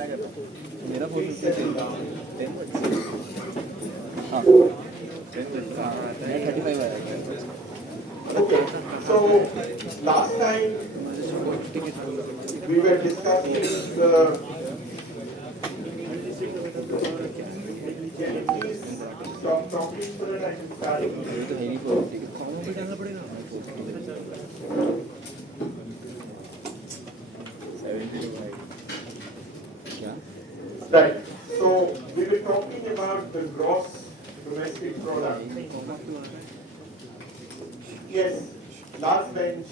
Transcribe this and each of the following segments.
मेरा फोन पे 10 हाँ 10 मैं 35 आया. Okay, so last time we were discussing the, can you please stop talking so that I can start? तो है नहीं pro ticket. 75 क्या? Right, so we were talking about the gross domestic product. Yes, last bench.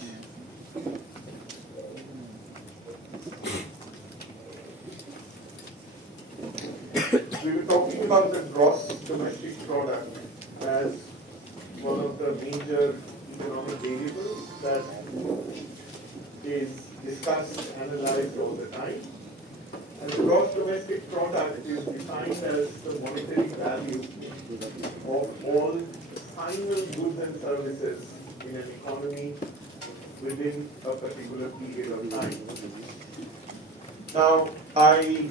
We were talking about the gross domestic product as one of the major economic variables that is discussed, analyzed all the time. And the gross domestic product is defined as the monetary value of all final goods and services in an economy within a particular period of time. Now, I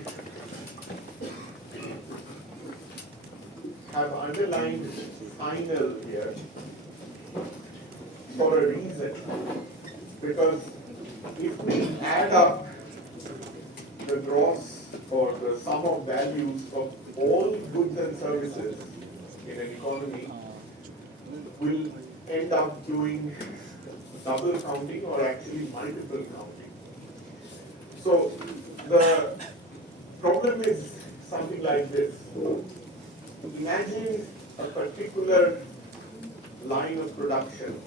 have underlined final here for a reason, because if we add up the gross or the sum of values of all goods and services in an economy, we'll end up doing double counting or actually multiple counting. So the problem is something like this. Imagine a particular line of production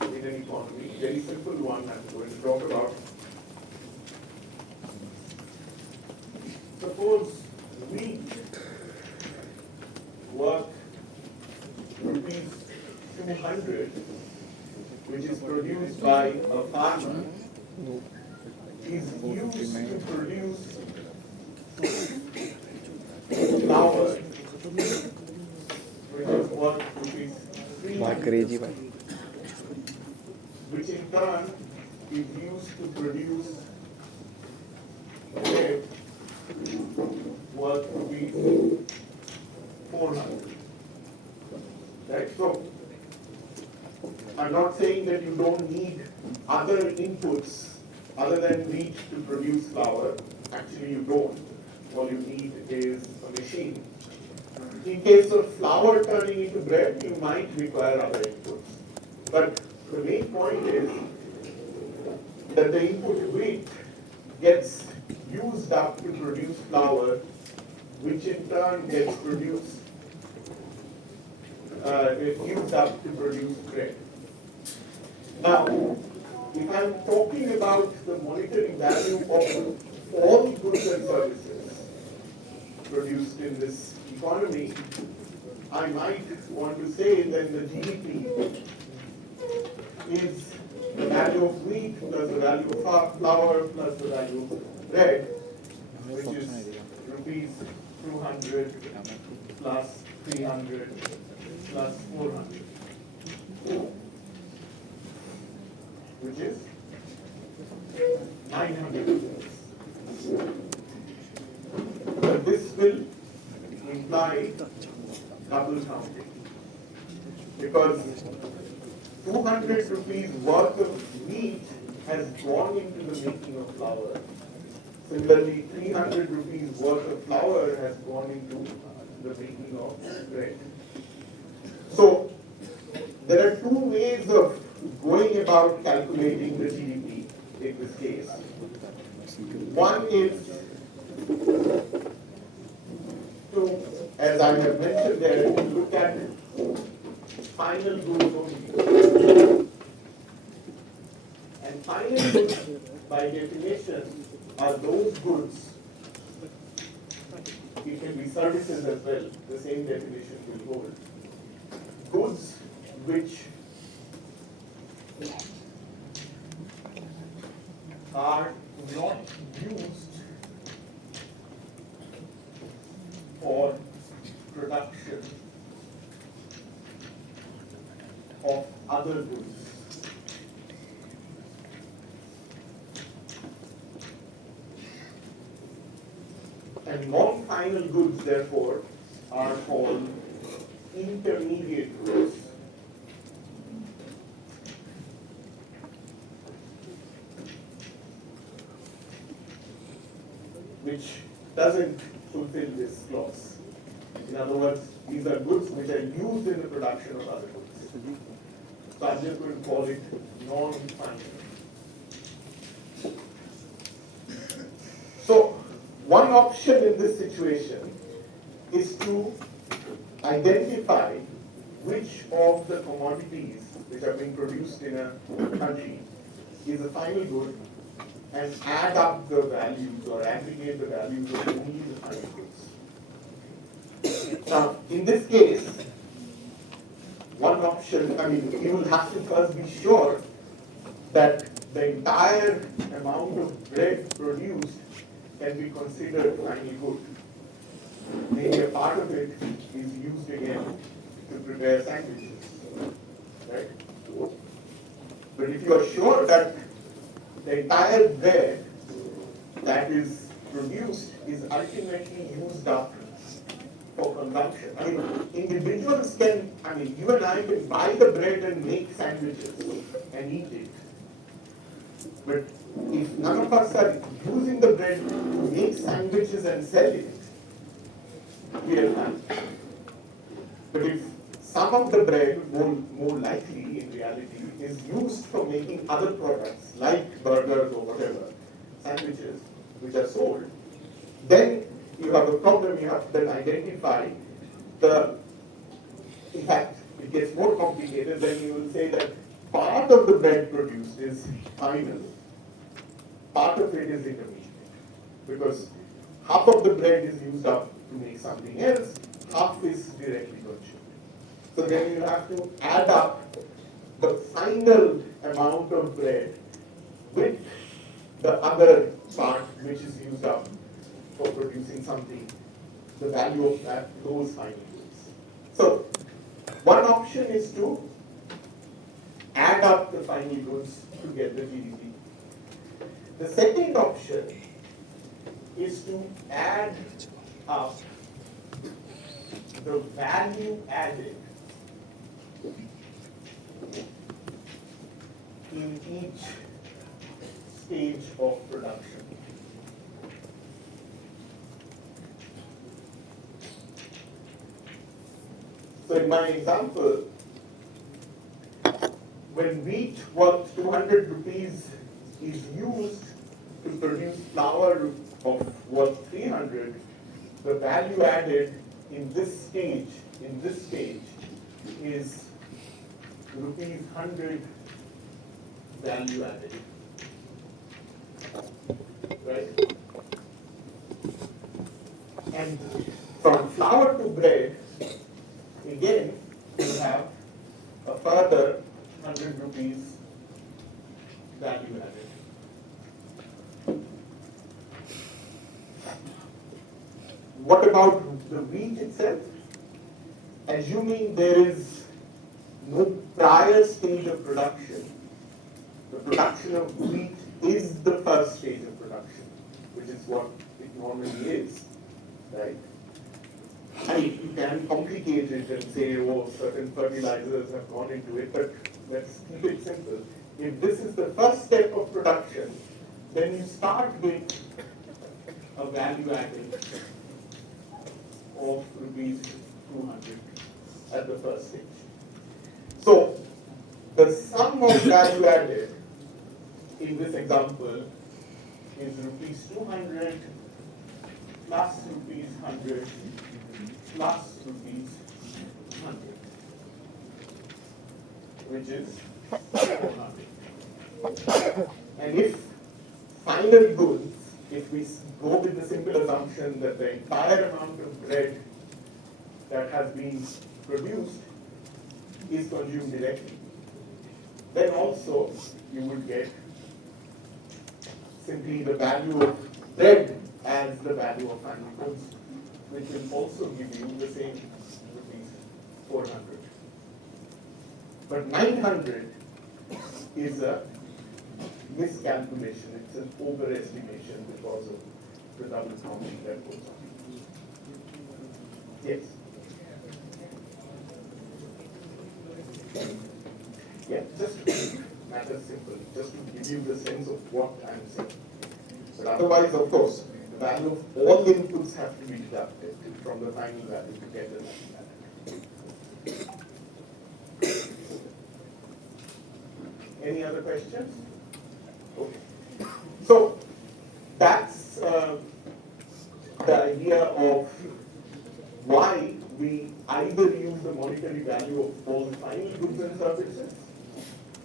in an economy, very simple one I'm going to talk about. Suppose wheat worth rupees 200, which is produced by a farmer, is used to produce flour, which is worth rupees 300, which in turn is used to produce bread worth rupees 400. Right? So I'm not saying that you don't need other inputs other than wheat to produce flour. Actually, you don't. All you need is a machine. In case of flour turning into bread, you might require other inputs. But the main point is that the input wheat gets used up to produce flour, which in turn gets produced, used up to produce bread. Now, if I'm talking about the monetary value of all goods and services produced in this economy, I might want to say that the GDP is the value of wheat plus the value of flour plus the value of bread, which is rupees 200 plus 300 plus 400, which is 900 rupees. But this will imply double counting, because 200 rupees worth of wheat has gone into the making of flour. Similarly, 300 rupees worth of flour has gone into the making of bread. So, there are two ways of going about calculating the GDP in this case. One is to, as I have mentioned there, look at final goods only. And final goods, by definition, are those goods, it can be services as well, the same definition will hold. Goods which are not used for production of other goods. And non-final goods, therefore, are called intermediate goods. Which doesn't fulfill this clause. In other words, these are goods which are used in the production of other goods. So I'm just going to call it non-final. So one option in this situation is to identify which of the commodities which are being produced in a country is a final good and add up the values or aggregate the values of only the final goods. Now, in this case, one option, you will have to first be sure that the entire amount of bread produced can be considered final good. Maybe a part of it is used again to prepare sandwiches, right? But if you are sure that the entire bread that is produced is ultimately used up for consumption. Individuals can, you and I can buy the bread and make sandwiches and eat it. But if none of us are using the bread to make sandwiches and sell it, we are fine. But if some of the bread, more likely in reality, is used for making other products like burgers or whatever, sandwiches, which are sold, then you have a problem. You have to then identify in fact, it gets more complicated. Then you will say that part of the bread produced is final, part of it is intermediate, because half of the bread is used up to make something else, half is directly consumed. So then you have to add up the final amount of bread with the other part which is used up for producing something, the value of those final goods. So one option is to add up the final goods to get the GDP. The second option is to add up the value added in each stage of production. So in my example, when wheat worth 200 rupees is used to produce flour of worth 300, the value added in this stage is rupees 100 value added, right? And from flour to bread, again, you have a further 100 rupees value added. What about the wheat itself? Assuming there is no prior stage of production, the production of wheat is the first stage of production, which is what it normally is, right? You can complicate it and say, oh, certain fertilizers have gone into it, but let's keep it simple. If this is the first step of production, then you start with a value added of rupees 200 at the first stage. So the sum of value added in this example is rupees 200 plus rupees 100 plus rupees 100, which is 400. And if final goods, if we go with the simple assumption that the entire amount of bread that has been produced is consumed directly, then also you would get simply the value of bread as the value of final goods, which will also give you the same rupees 400. But 900 is a miscalculation, it's an overestimation because of the double counting that goes on. Yes. Yeah, just to keep matters simple, just to give you the sense of what I'm saying. But otherwise, of course, the value of all inputs have to be deducted from the final value to get the value. Any other questions? Okay. So that's the idea of why we either use the monetary value of all final goods and services,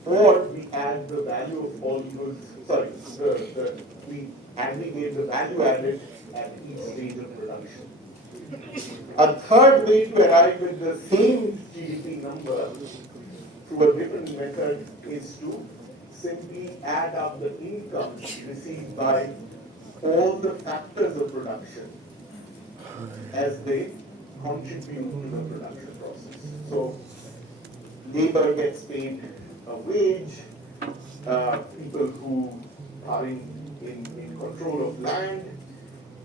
or we add the value of all goods, we aggregate the value added at each stage of production. A third way to arrive at the same GDP number through a different method is to simply add up the income received by all the factors of production as they contribute to the production process. So labor gets paid a wage, people who are in control of land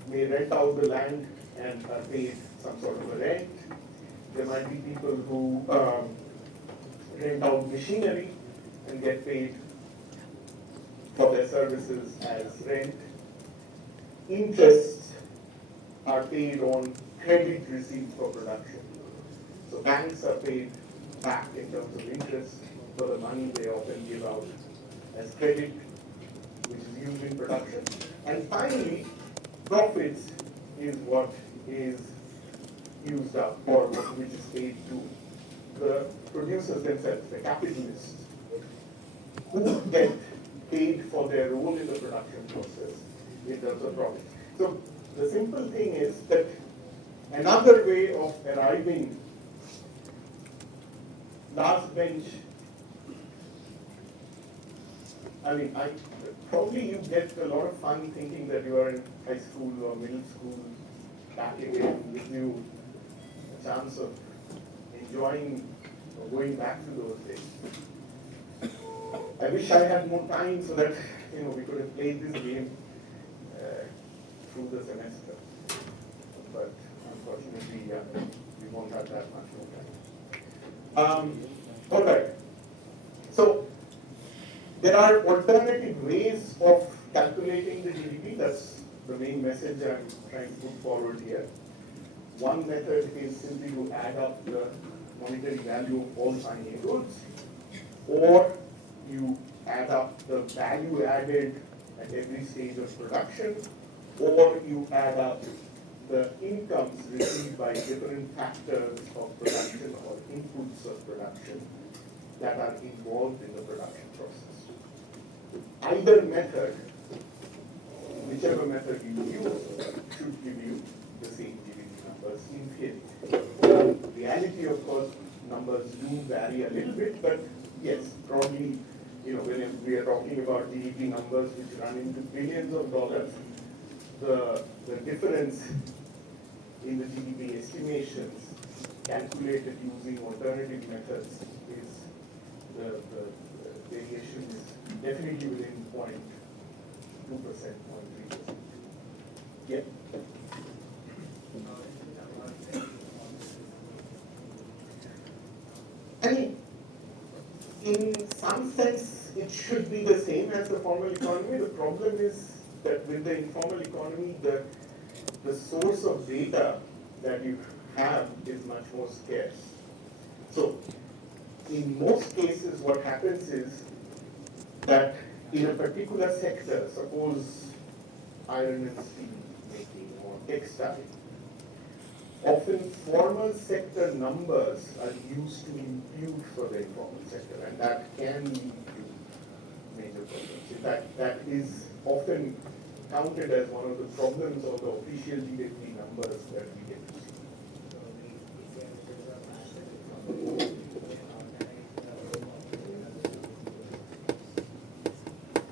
may rent out the land and are paid some sort of a rent. There might be people who rent out machinery and get paid for their services as rent. Interests are paid on credit received for production. So banks are paid back in terms of interest for the money they often give out as credit, which is used in production. And finally, profits is what is used up, or which is paid to the producers themselves, the capitalists, who get paid for their role in the production process in terms of profit. So the simple thing is that another way of arriving, last bench, probably you get a lot of fun thinking that you are in high school or middle school back again, gives you a chance of enjoying or going back to those days. I wish I had more time so that we could have played this game through the semester. But unfortunately, we won't have that much more time. All right. So there are alternative ways of calculating the GDP. That's the main message I'm trying to put forward here. One method is simply to add up the monetary value of all final goods, or you add up the value added at every stage of production, or you add up the incomes received by different factors of production or inputs of production that are involved in the production process. Either method, whichever method you use, should give you the same GDP numbers in theory. In reality, of course, numbers do vary a little bit, but yes, probably, when we are talking about GDP numbers which run into billions of dollars, the difference in the GDP estimations calculated using alternative methods is the variation is definitely within 0.2%, 0.3%. Yeah. In some sense, it should be the same as the formal economy. The problem is that with the informal economy, the source of data that you have is much more scarce. So, in most cases, what happens is that in a particular sector, suppose iron and steel making or textile, often formal sector numbers are used to impute for the informal sector, and that can lead to major problems. In fact, that is often counted as one of the problems of the official GDP numbers that we get to see.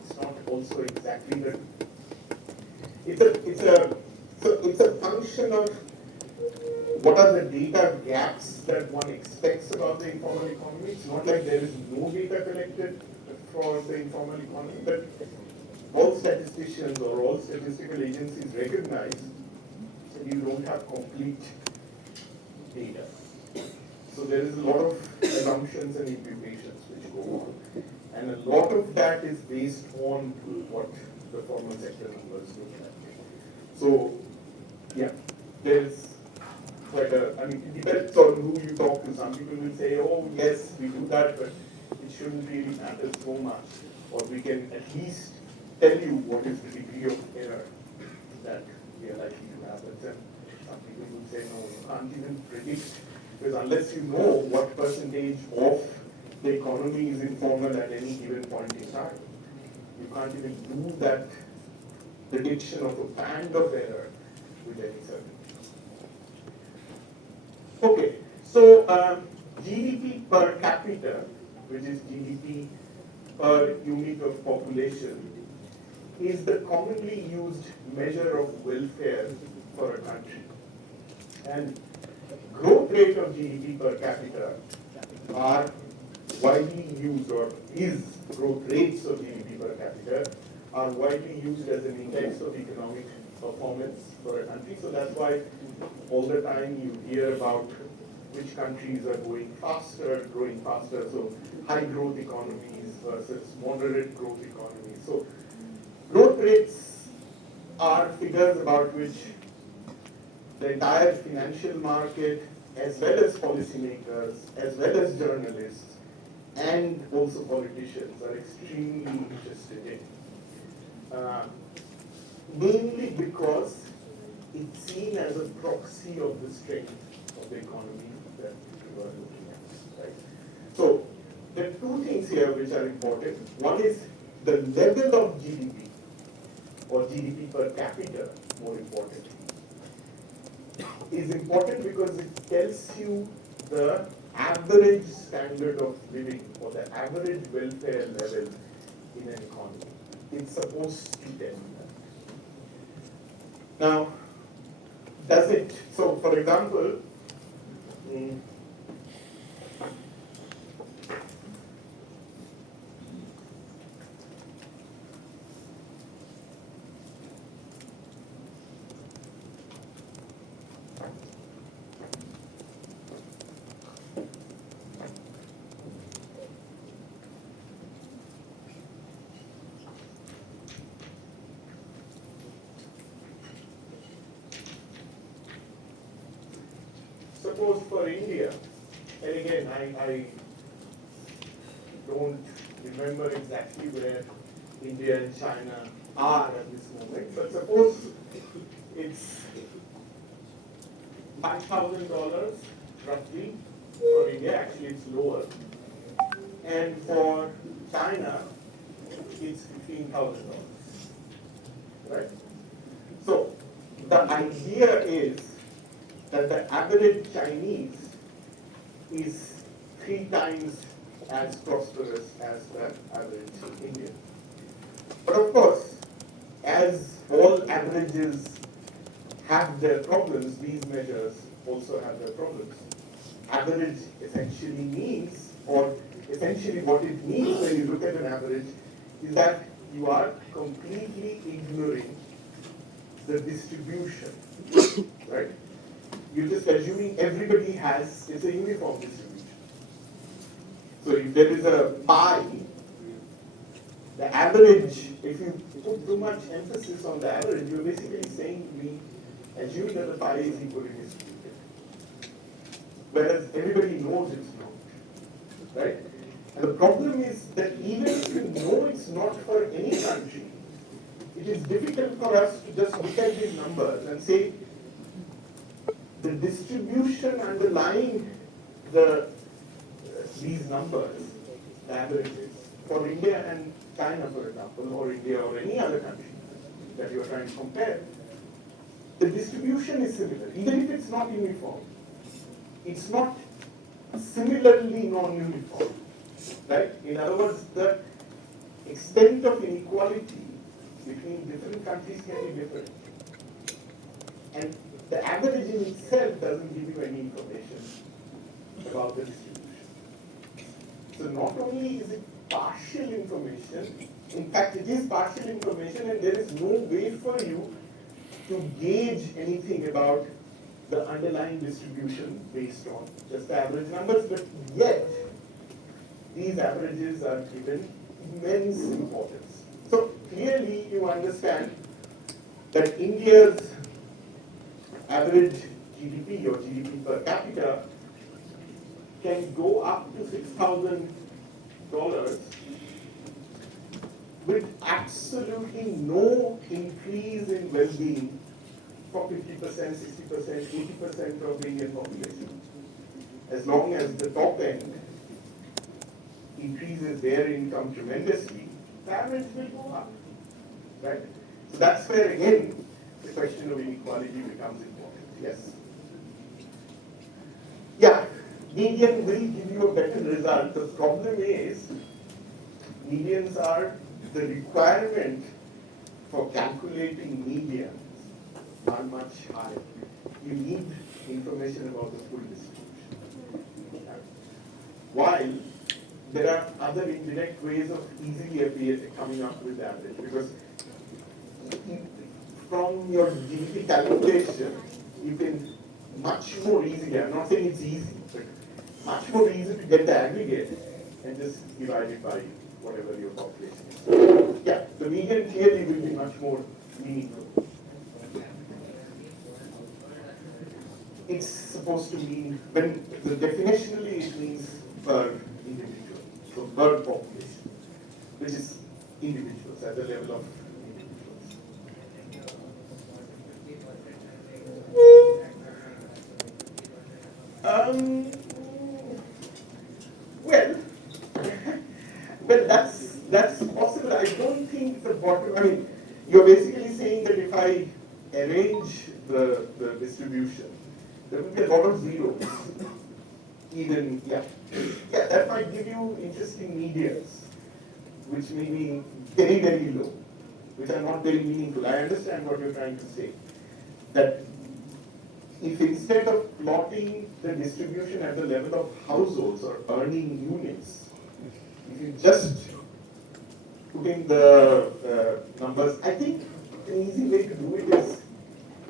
It's not also exactly the. It's a function of what are the data gaps that one expects about the informal economy. It's not like there is no data collected for the informal economy, but all statisticians or all statistical agencies recognize that you don't have complete data. So there is a lot of assumptions and imputations which go on. And a lot of that is based on what the formal sector numbers look like. So, yeah, there's quite a, I mean, it depends on who you talk to. Some people will say, oh, yes, we do that, but it shouldn't really matter so much. Or we can at least tell you what is the degree of error that we are likely to have. But then some people will say, no, you can't even predict, because unless you know what percentage of the economy is informal at any given point in time, you can't even do that prediction of a band of error with any certainty. Okay, so GDP per capita, which is GDP per unit of population, is the commonly used measure of welfare for a country. And growth rate of GDP per capita are widely used, or is growth rates of GDP per capita are widely used as an index of economic performance for a country. So that's why all the time you hear about which countries are growing faster. So high growth economies versus moderate growth economies. So growth rates are figures about which the entire financial market, as well as policymakers, as well as journalists, and also politicians are extremely interested in. Mainly because it's seen as a proxy of the strength of the economy that you are looking at, right? So there are two things here which are important. One is the level of GDP, or GDP per capita, more importantly, is important because it tells you the average standard of living or the average welfare level in an economy. It's supposed to tell you that. Now, does it? So, for example, suppose for India, and again, I don't remember exactly where India and China are at this moment, but suppose it's $5,000 roughly for India, actually it's lower, and for China it's $15,000, right? So the idea is that the average Chinese is 3 times as prosperous as the average Indian. But of course, as all averages have their problems, these measures also have their problems. Average essentially means, or essentially what it means when you look at an average, is that you are completely ignoring the distribution, right? You're just assuming everybody has, it's a uniform distribution. So if there is a pie, the average, if you put too much emphasis on the average, you're basically saying we assume that the pie is equally distributed. Whereas everybody knows it's not, right? And the problem is that even if you know it's not for any country, it is difficult for us to just look at these numbers and say the distribution underlying these numbers, the averages, for India and China, for example, or India or any other country that you are trying to compare, the distribution is similar, even if it's not uniform. It's not similarly non-uniform, right? In other words, the extent of inequality between different countries can be different. And the average in itself doesn't give you any information about the distribution. So not only is it partial information, in fact it is partial information and there is no way for you to gauge anything about the underlying distribution based on just the average numbers, but yet these averages are given immense importance. So clearly you understand that India's average GDP or GDP per capita can go up to $6,000 with absolutely no increase in well-being for 50%, 60%, 80% of the Indian population. As long as the top end increases their income tremendously, the average will go up, right? So that's where, again, the question of inequality becomes important, yes. Yeah, median will give you a better result. The problem is, medians are the requirement for calculating medians are much higher. You need information about the full distribution. While there are other indirect ways of easily coming up with the average, because from your GDP calculation, you can much more easily, I'm not saying it's easy, but much more easy to get the aggregate and just divide it by whatever your population is. Yeah, the median clearly will be much more meaningful. It's supposed to mean, when the definitionally it means per individual, so per population, which is individuals at the level of individuals. Well, well, that's possible. I don't think the bottom. I mean, you're basically saying that if I arrange the distribution, there will be a lot of zeros. Even yeah, that might give you interesting medians, which may be very, very low, which are not very meaningful. I understand what you're trying to say. That if instead of plotting the distribution at the level of households or earning units, if you just put in the numbers, I think an easy way to do it is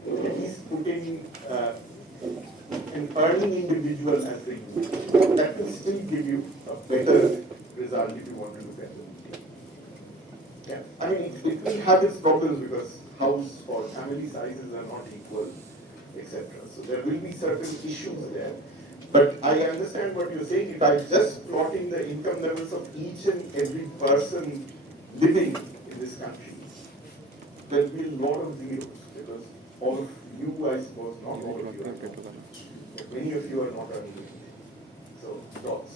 at least put in an earning individual as the unit. That will still give you a better result if you want to look at it. Yeah, I mean, it will have its problems because house or family sizes are not equal, etc. So there will be certain issues there. But I understand what you're saying. If I just plot in the income levels of each and every person living in this country, there will be a lot of zeros because all of you, I suppose, not all of you are not, but many of you are not earning anything. So dots.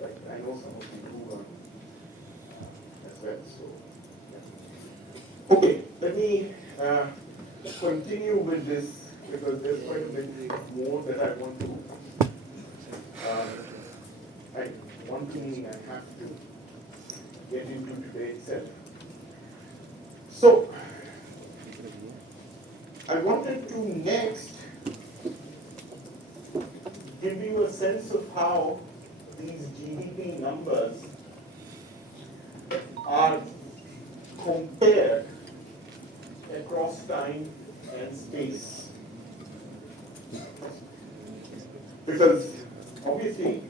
Like I know some of you who are as well. So yeah. Okay, let me continue with this because there's quite a bit more that I want to. One thing I have to get into today itself. So, I wanted to next give you a sense of how these GDP numbers are compared across time and space. Because obviously,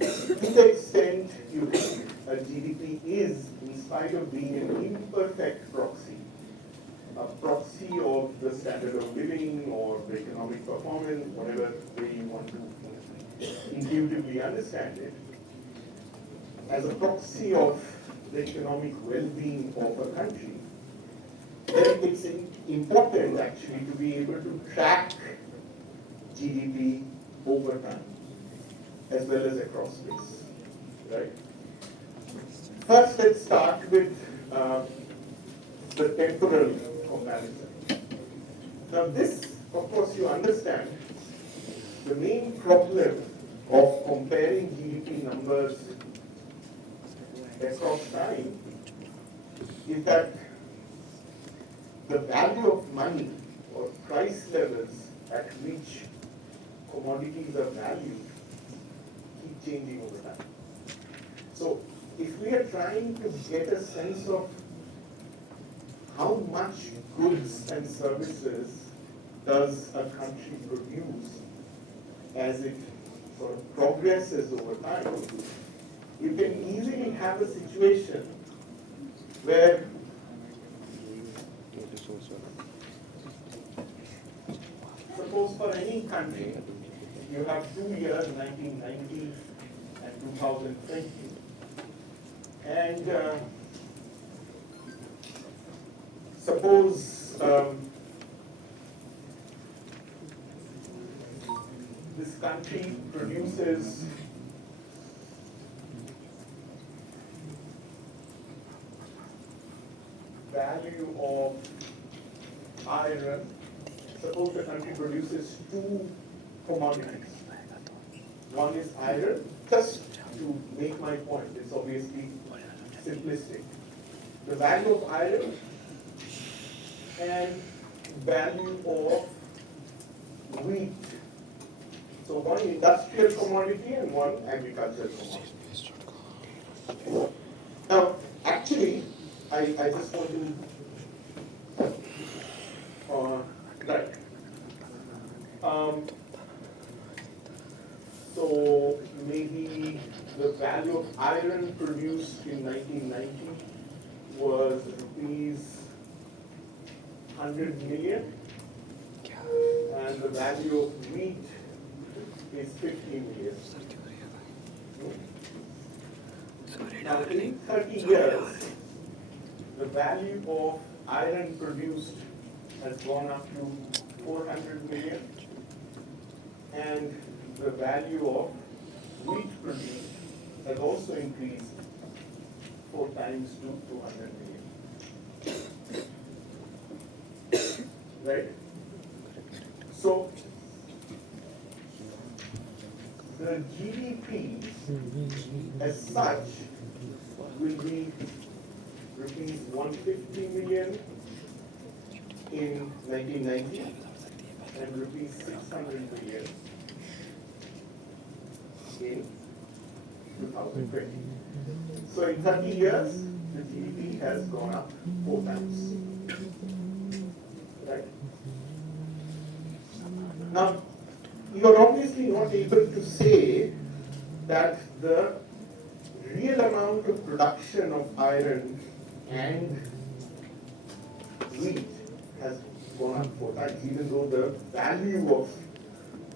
to the extent you think a GDP is, in spite of being an imperfect proxy, a proxy of the standard of living or the economic performance, whatever way you want to intuitively understand it, as a proxy of the economic well-being of a country, then it's important actually to be able to track GDP over time, as well as across space, right? First, let's start with the temporal comparison. Now this, of course, you understand, the main problem of comparing GDP numbers across time is that the value of money or price levels at which commodities are valued keep changing over time. So if we are trying to get a sense of how much goods and services does a country produce as it sort of progresses over time, you can easily have a situation where suppose for any country, you have 2 years, 1990 and 2020, and suppose this country produces value of iron. Suppose the country produces two commodities. One is iron, just to make my point, it's obviously simplistic. The value of iron and value of wheat. So one industrial commodity and one agricultural commodity. Now, actually, I just want to right. So maybe the value of iron produced in 1990 was rupees 100 million, and the value of wheat is 50 million. Now, in 30 years, the value of iron produced has gone up to 400 million, and the value of wheat produced has also increased 4 times to 200 million. Right? So, the GDP as such will be rupees 150 million in 1990 and rupees 600 million in 2020. So in 30 years, the GDP has gone up 4 times. Right? Now, you are obviously not able to say that the real amount of production of iron and wheat has gone up 4 times, even though the value of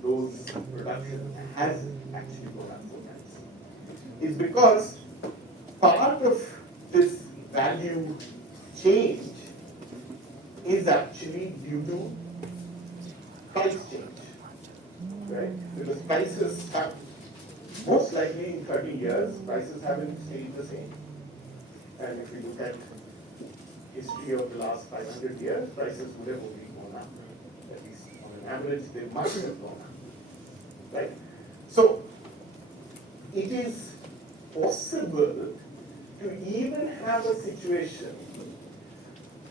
those production has actually gone up 4 times. It's because part of this value change is actually due to price change. Right? Because prices have, most likely in 30 years, prices haven't stayed the same. And if we look at history of the last 500 years, prices would have only gone up. At least on an average, they might have gone up. Right? So, it is possible to even have a situation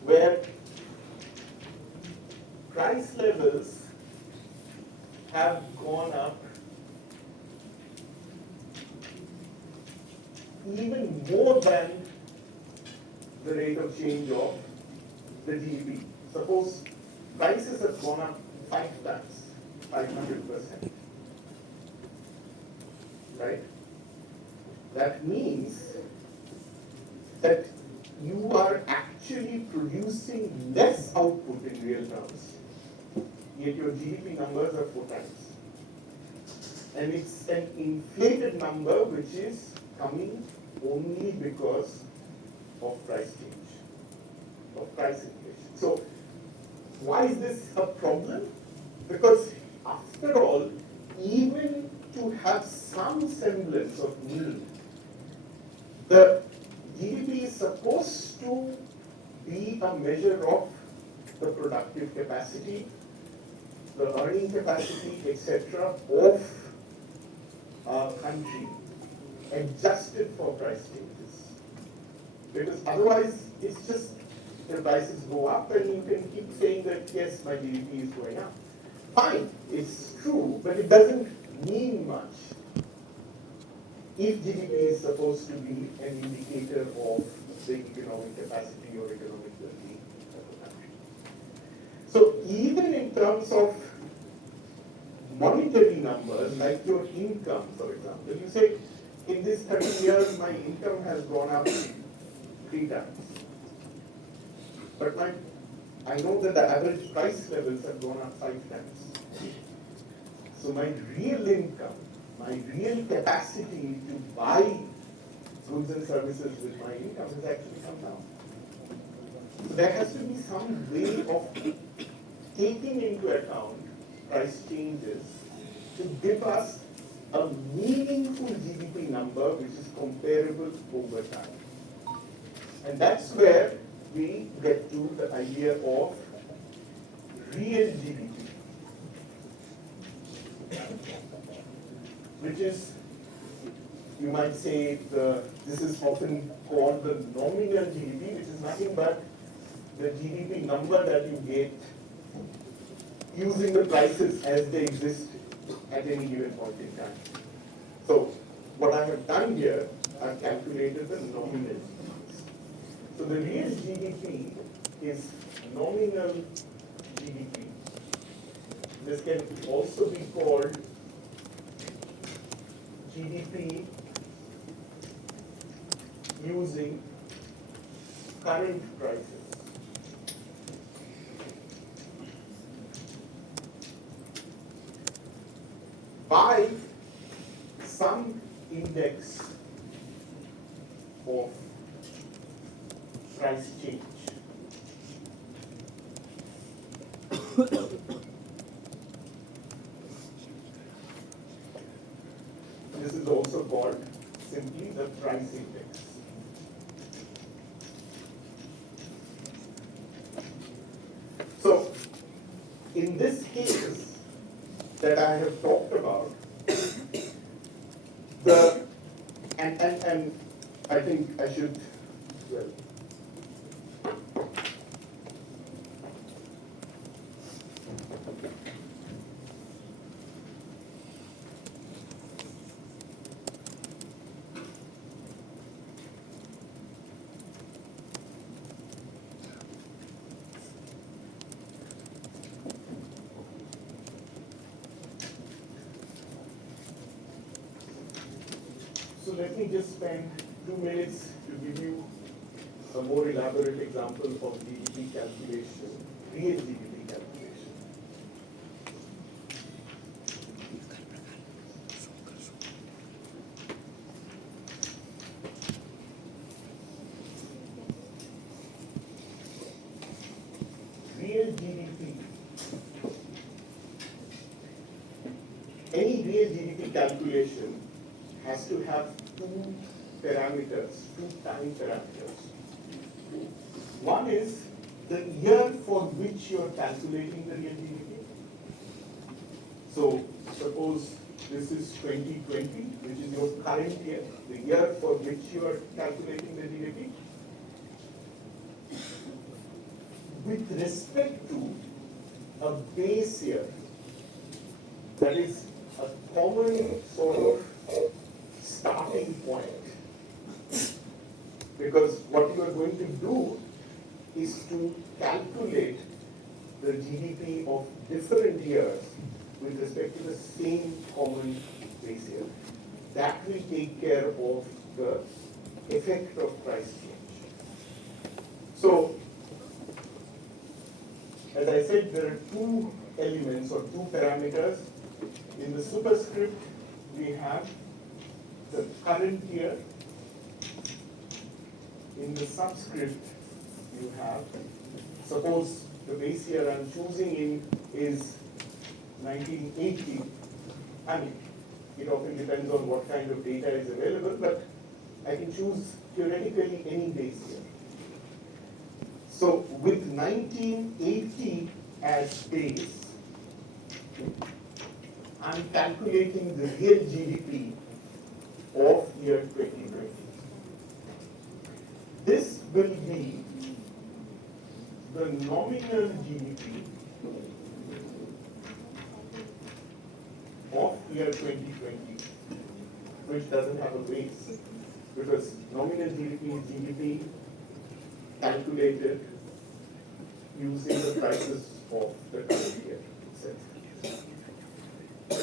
where price levels have gone up even more than the rate of change of the GDP. Suppose prices have gone up 5 times, 500%. Right? That means that you are actually producing less output in real terms, yet your GDP numbers are 4 times. And it's an inflated number which is coming only because of price change, of price inflation. So, why is this a problem? Because after all, even to have some semblance of meaning, the GDP is supposed to be a measure of the productive capacity, the earning capacity, etc., of a country adjusted for price changes. Because otherwise, it's just the prices go up and you can keep saying that, yes, my GDP is going up. Fine, it's true, but it doesn't mean much if GDP is supposed to be an indicator of the economic capacity or economic well-being of the country. So even in terms of monetary numbers, like your income, for example, you say, in this 30 years, my income has gone up 3 times. But I know that the average price levels have gone up 5 times. So my real income, my real capacity to buy goods and services with my income has actually come down. So there has to be some way of taking into account price changes to give us a meaningful GDP number which is comparable over time. And that's where we get to the idea of real GDP, which is, you might say, this is often called the nominal GDP, which is nothing but the GDP number that you get using the prices as they exist at any given point in time. So what I have done here, I've calculated the nominal GDP. So the real GDP is nominal GDP. This can also be called GDP using current prices. By some index of price change. This is also called simply the price index. So, in this case that I have talked about, and I think I should, well, so let me just spend 2 minutes to give you a more elaborate example of GDP calculation, real GDP calculation. Real GDP, any real GDP calculation has to have 2 parameters, 2 time parameters. One is the year for which you are calculating the real GDP. So suppose this is 2020, which is your current year, the year for which you are calculating the GDP. With respect to a base year, that is a common sort of starting point. Because what you are going to do is to calculate the GDP of different years with respect to the same common base year. That will take care of the effect of price change. So, as I said, there are 2 elements or 2 parameters. In the superscript, we have the current year. In the subscript, you have, suppose the base year I'm choosing in is 1980. I mean, it often depends on what kind of data is available, but I can choose theoretically any base year. So with 1980 as base, I'm calculating the real GDP of year 2020. This will be the nominal GDP of year 2020, which doesn't have a base, because nominal GDP is GDP calculated using the prices of the current year itself.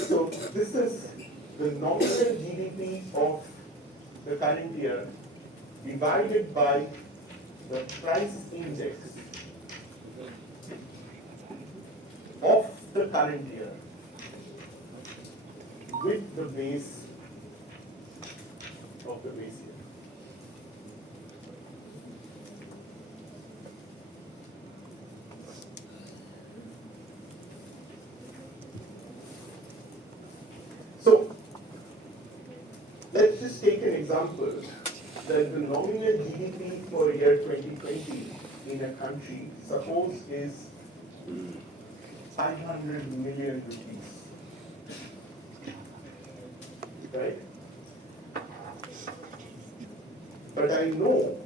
So this is the nominal GDP of the current year divided by the price index of the current year with the base of the base year. So let's just take an example that the nominal GDP for year 2020 in a country, suppose, is 500 million rupees, right? But I know,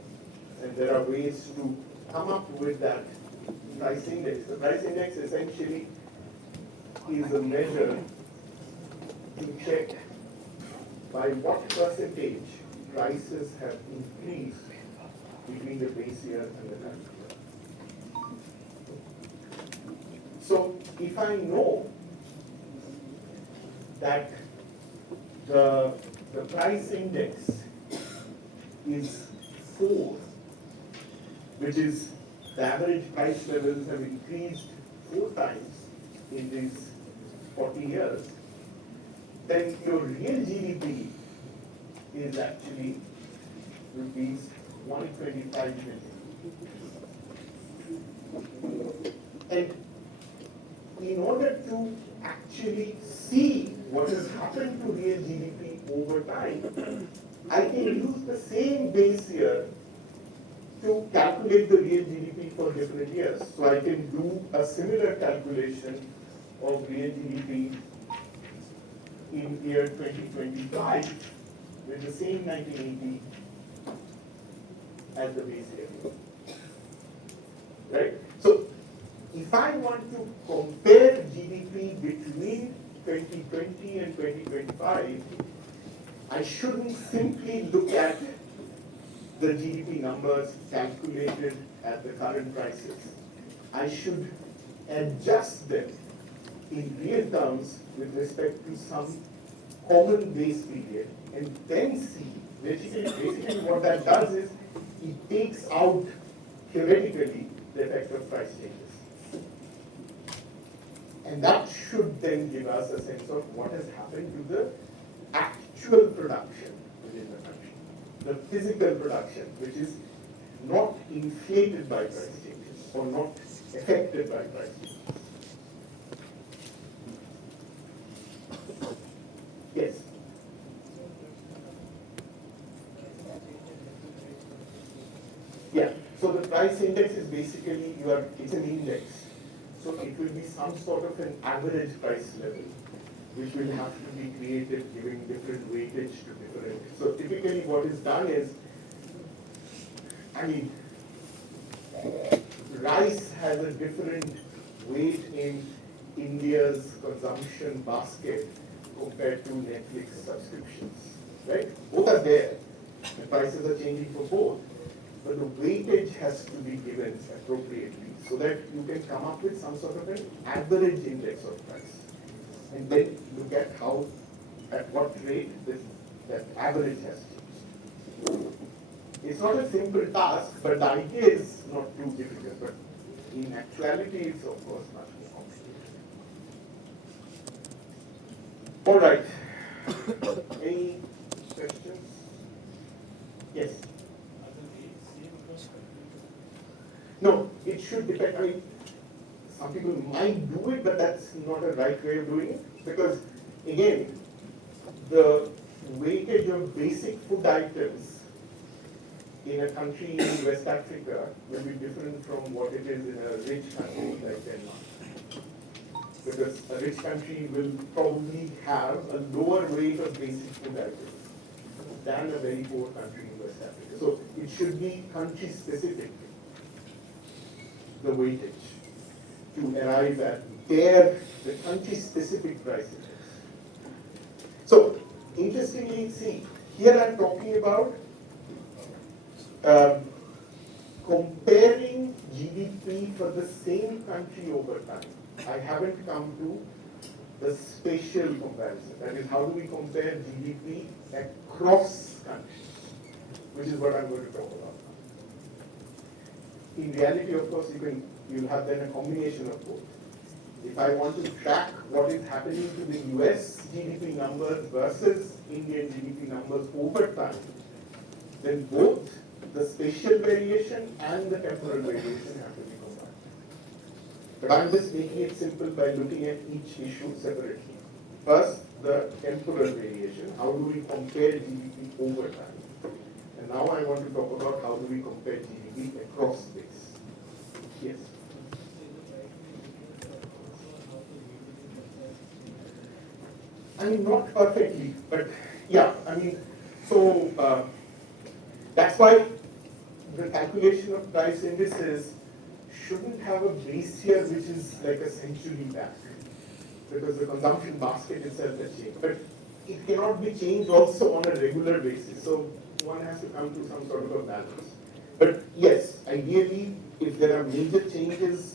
and there are ways to come up with that price index. The price index essentially is a measure to check by what percentage prices have increased between the base year and the current year. So if I know that the price index is 4, which is the average price levels have increased 4 times in these 40 years, then your real GDP is actually rupees 125 million. And in order to actually see what has happened to real GDP over time, I can use the same base year to calculate the real GDP for different years. So I can do a similar calculation of real GDP in year 2025 with the same 1980 as the base year. Right? So if I want to compare GDP between 2020 and 2025, I shouldn't simply look at the GDP numbers calculated at the current prices. I should adjust them in real terms with respect to some common base period and then see, basically what that does is it takes out theoretically the effect of price changes. And that should then give us a sense of what has happened to the actual production within the country, the physical production, which is not inflated by price changes or not affected by price changes. Yes. Yeah. So the price index is basically it's an index. So it will be some sort of an average price level, which will have to be created giving different weightage to different. So typically what is done is, rice has a different weight in India's consumption basket compared to Netflix subscriptions, right? Both are there. The prices are changing for both, but the weightage has to be given appropriately so that you can come up with some sort of an average index of price. And then look at at what rate that average has changed. It's not a simple task, but the idea is not too difficult. But in actuality, it's of course much more complicated. All right. Any questions? Yes. No, it should depend. Some people might do it, but that's not a right way of doing it. Because, again, the weightage of basic food items in a country in West Africa will be different from what it is in a rich country like Denmark. Because a rich country will probably have a lower weight of basic food items than a very poor country in West Africa. So it should be country specific, the weightage, to arrive at the country-specific price index. So, interestingly, see, here I'm talking about comparing GDP for the same country over time. I haven't come to the spatial comparison. That is, how do we compare GDP across countries, which is what I'm going to talk about now. In reality, of course, you'll have then a combination of both. If I want to track what is happening to the US GDP numbers versus Indian GDP numbers over time, then both the spatial variation and the temporal variation have to be combined. But I'm just making it simple by looking at each issue separately. First, the temporal variation. How do we compare GDP over time? And now I want to talk about how do we compare GDP across space. Yes. I mean, not perfectly, but yeah, that's why the calculation of price indices shouldn't have a base year which is like a century back, because the consumption basket itself has changed. But it cannot be changed also on a regular basis, so one has to come to some sort of a balance. But yes, ideally, if there are major changes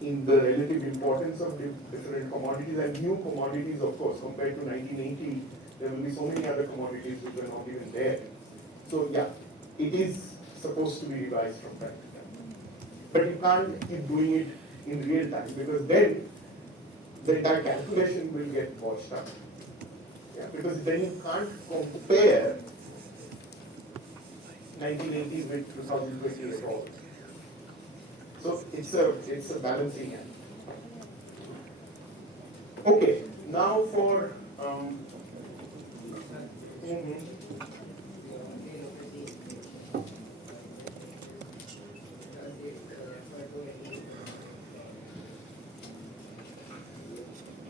in the relative importance of different commodities and new commodities, of course, compared to 1980, there will be so many other commodities which were not even there. So yeah, it is supposed to be revised from time to time. But you can't keep doing it in real time, because then the entire calculation will get washed up. Yeah, because then you can't compare 1980 with 2020 at all. So it's a balancing act. Okay, now for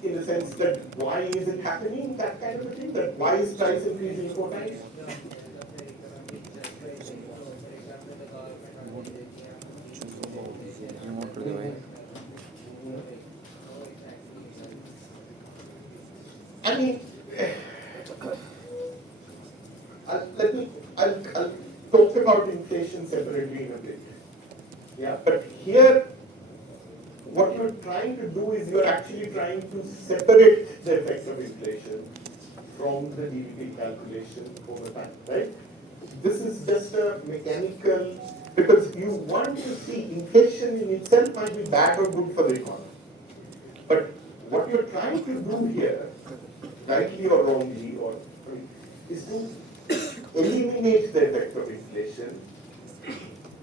in the sense that why is it happening, that kind of a thing, that why is price increasing 4 times? I mean, I'll talk about inflation separately in a bit. Yeah, but here, what you're trying to do is you're actually trying to separate the effect of inflation from the GDP calculation over time, right? This is just a mechanical, because you want to see inflation in itself might be bad or good for the economy. But what you're trying to do here, rightly or wrongly, is to eliminate the effect of inflation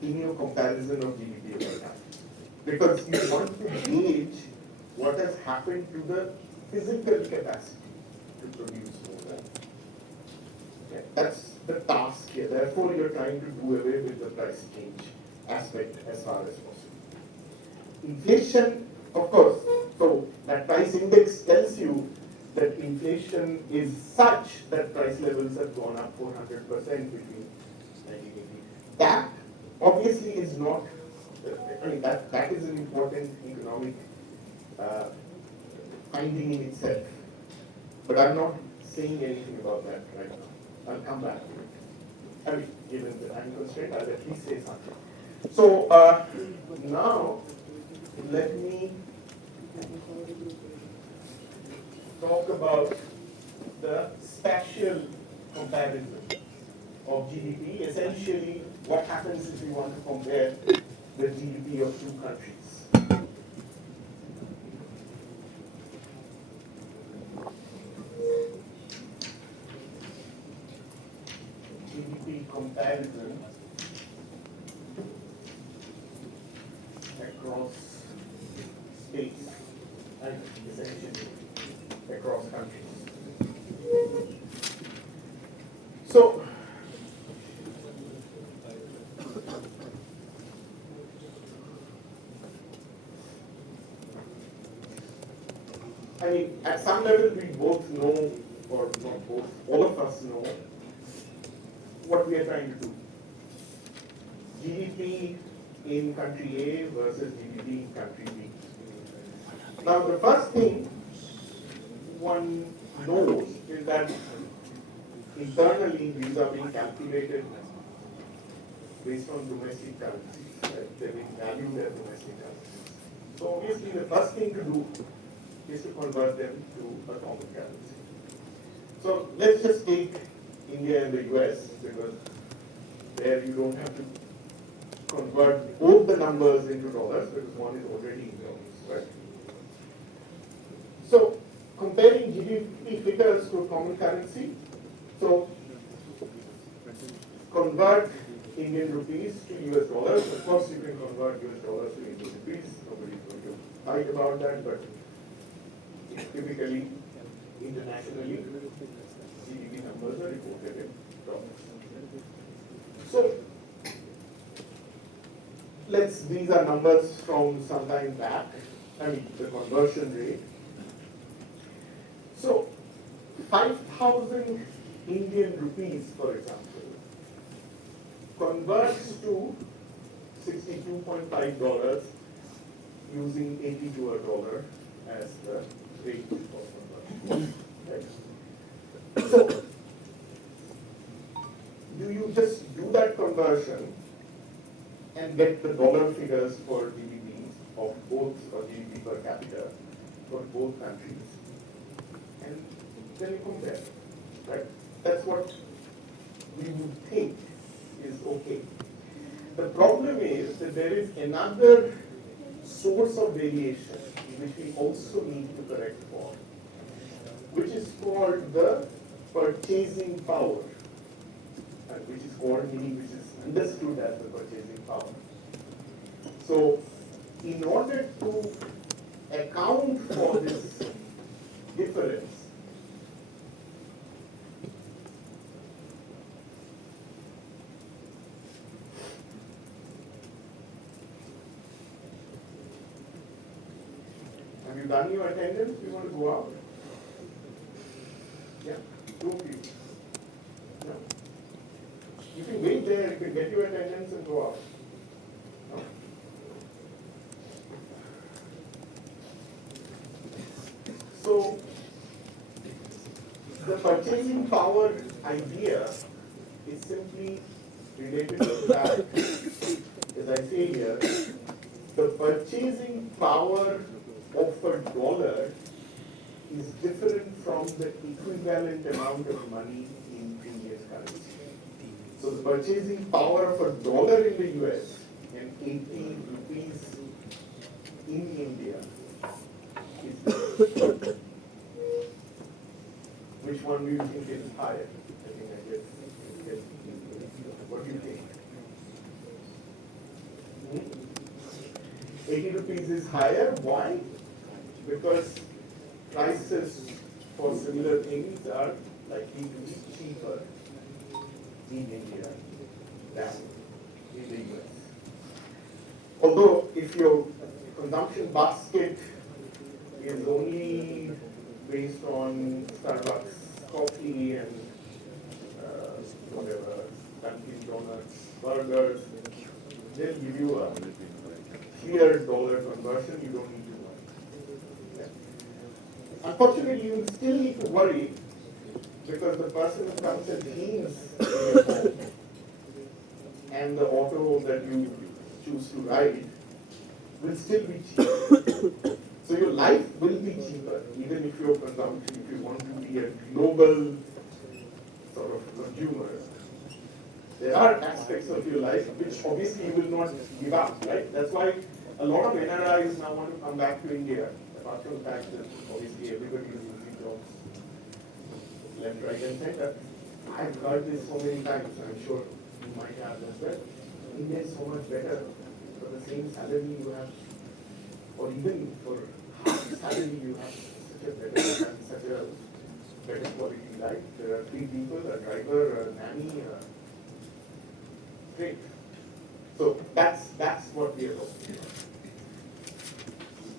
in your comparison of GDP over time. Because you want to gauge what has happened to the physical capacity to produce more value. Okay. That's the task here. Therefore, you're trying to do away with the price change aspect as far as possible. Inflation, of course, so that price index tells you that inflation is such that price levels have gone up 400% between 1980. That obviously is not, that is an important economic finding in itself. But I'm not saying anything about that right now. I'll come back to it. I mean, given the time constraint, I'll at least say something. So now, let me talk about the spatial comparison of GDP. Essentially, what happens if we want to compare the GDP of two countries. GDP comparison across space and essentially across countries. So, I mean, at some level we both know, or not both, all of us know what we are trying to do. GDP in country A versus GDP in country B. Now the first thing one knows is that internally these are being calculated based on domestic currency. right? They will value their domestic currencies. So obviously the first thing to do is to convert them to a common currency. So let's just take India and the US, because there you don't have to convert both the numbers into dollars, because one is already in dollars, right? So comparing GDP figures to a common currency, so convert Indian rupees to US dollars. Of course, you can convert US dollars to Indian rupees. Nobody's going to fight about that, but typically, internationally, GDP numbers are reported in dollars. So, these are numbers from some time back, I mean, the conversion rate. So, 5,000 Indian rupees, for example, converts to $62.5 using 80 to a dollar as the rate of conversion. Right? So, do you just do that conversion and get the dollar figures for GDP of both, or GDP per capita for both countries, and then you compare, right? That's what we would think is okay. The problem is that there is another source of variation which we also need to correct for, which is called the purchasing power, and which is understood as the purchasing power. So, in order to account for this difference, have you done your attendance? You want to go out? Yeah, 2 people. No. You can wait there, you can get your attendance and go out. No? So, the purchasing power idea is simply related to the fact, as I say here, the purchasing power of a dollar is different from the equivalent amount of money in Indian currency. So the purchasing power of a dollar in the US and 80 rupees in India is different. Which one do you think is higher? I think I guess. What do you think? 80 rupees is higher. Why? Because prices for similar things are likely to be cheaper in India than in the US. Although, if your consumption basket is only based on Starbucks coffee and whatever, Dunkin' Donuts, burgers, they'll give you a clear dollar conversion. You don't need to worry. Yeah. Unfortunately, you still need to worry because the person who comes and cleans your home and the auto that you choose to ride will still be cheaper. So your life will be cheaper, even if your consumption, if you want to be a global sort of consumer. There are aspects of your life which obviously you will not give up, right? That's why a lot of NRIs now want to come back to India, apart from the fact that obviously everybody is losing jobs left, right, and center. I've heard this so many times, I'm sure you might have as well. India is so much better. For the same salary you have, or even for half the salary you have such a better and such a better quality life. There are 3 people, a driver, a nanny, great. So that's what we are talking about.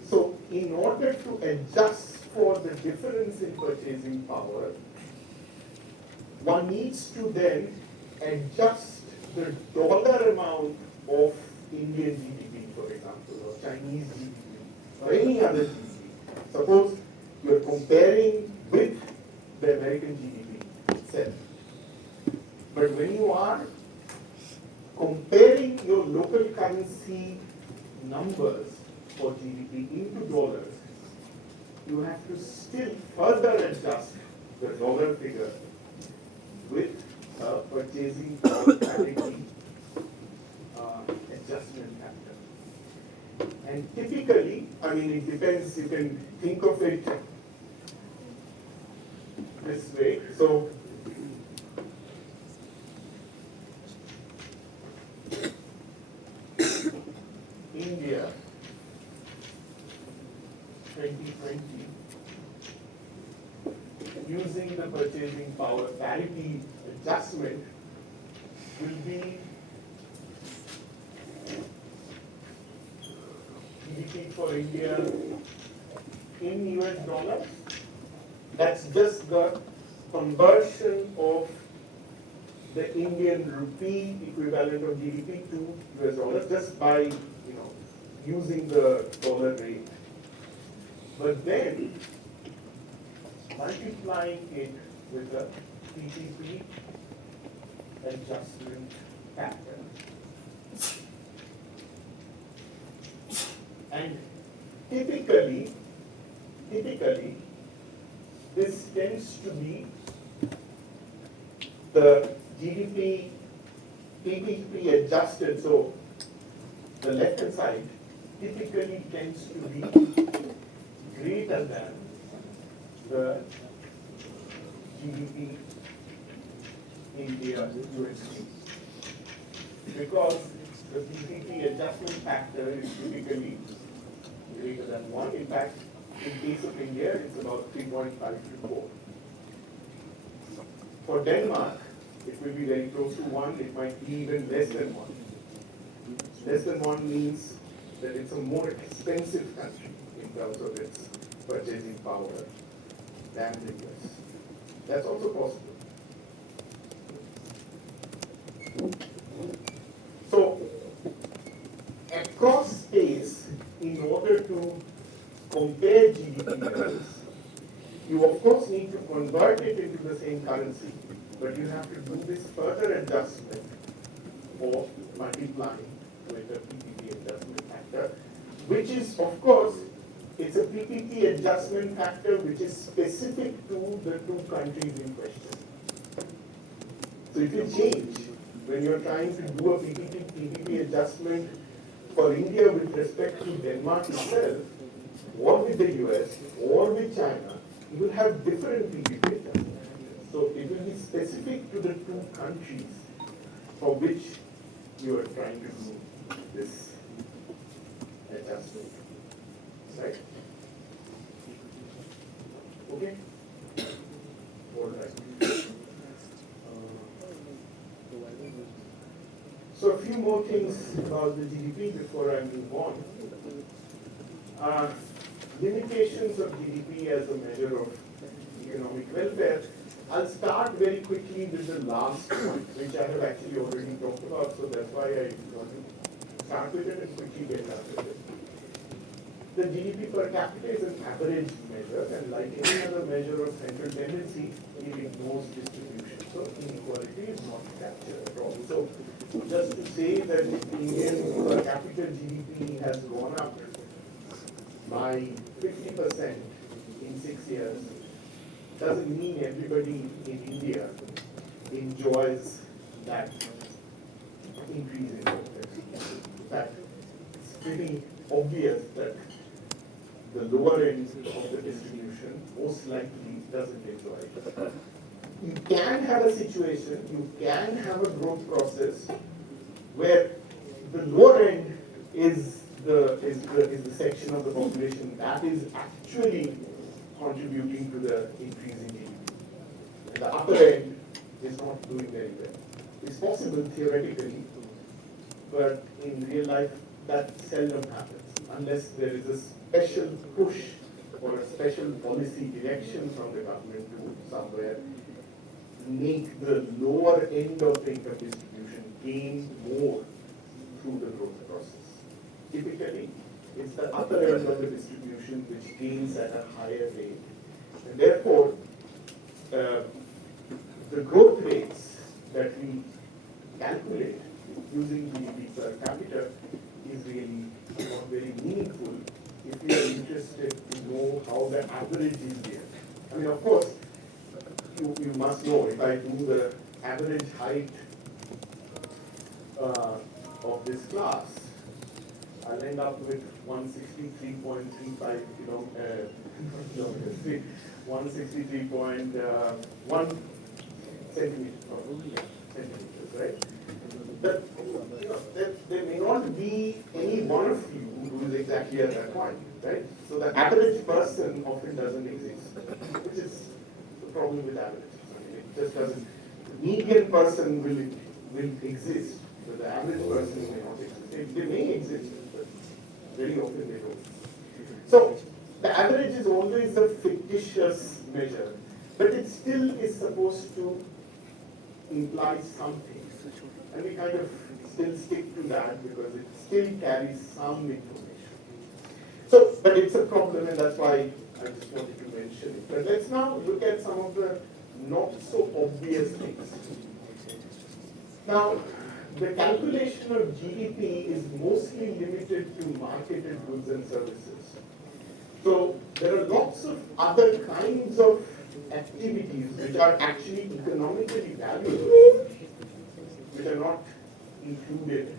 So in order to adjust for the difference in purchasing power, one needs to then adjust the dollar amount of Indian GDP, for example, or Chinese GDP, or any other GDP. Suppose you are comparing with the American GDP itself. But when you are comparing your local currency numbers for GDP into dollars, you have to still further adjust the dollar figure with a purchasing power parity adjustment factor. And typically, I mean, it depends, you can think of it this way. So, India 2020, using the purchasing power parity adjustment, will be GDP for India in US dollars. That's just the conversion of the Indian rupee equivalent of GDP to US dollars just by using the dollar rate. But then multiplying it with the PPP adjustment factor. And typically, this tends to be the GDP PPP adjusted, so the left hand side typically tends to be greater than the GDP India USD, because the PPP adjustment factor is typically greater than 1. In fact, in case of India, it's about 3.5 to 4. For Denmark, it will be very close to 1. It might be even less than 1. Less than 1 means that it's a more expensive country in terms of its purchasing power than the US. That's also possible. So, across space, in order to compare GDP levels, you of course need to convert it into the same currency, but you have to do this further adjustment of multiplying with the PPP adjustment factor, which is of course, it's a PPP adjustment factor which is specific to the two countries in question. So it will change when you're trying to do a PPP adjustment for India with respect to Denmark itself, or with the US, or with China. You will have different PPP adjustments. So it will be specific to the two countries for which you are trying to do this adjustment. Right? Okay? All right. So a few more things about the GDP before I move on. Limitations of GDP as a measure of economic welfare. I'll start very quickly with the last one, which I have actually already talked about, so that's why I want to start with it and quickly get done with it. The GDP per capita is an average measure, and like any other measure of central tendency, it ignores distribution. So inequality is not captured at all. So just to say that Indian per capita GDP has gone up by 50% in 6 years doesn't mean everybody in India enjoys that increase in welfare. In fact, it's pretty obvious that the lower end of the distribution most likely doesn't enjoy it. You can have a situation, you can have a growth process where the lower end is the section of the population that is actually contributing to the increase in GDP. And the upper end is not doing very well. It's possible theoretically, but in real life that seldom happens unless there is a special push or a special policy direction from the government to somewhere make the lower end of the income distribution gain more through the growth process. Typically, it's the upper end of the distribution which gains at a higher rate. And therefore, the growth rates that we calculate using GDP per capita is really not very meaningful if you are interested to know how the average is there. I mean, of course, you must know if I do the average height of this class, I'll end up with 163.35 kilometers, 163.1 centimeters, right? But there may not be any one of you who is exactly at that point, right? So the average person often doesn't exist, which is the problem with averages. I mean, it just doesn't. The median person will exist, but the average person may not exist. They may exist, but very often they don't. So the average is always a fictitious measure, but it still is supposed to imply something. And we kind of still stick to that because it still carries some information. So, but it's a problem, and that's why I just wanted to mention it. But let's now look at some of the not so obvious things. Now, the calculation of GDP is mostly limited to marketed goods and services. So there are lots of other kinds of activities which are actually economically valuable, which are not included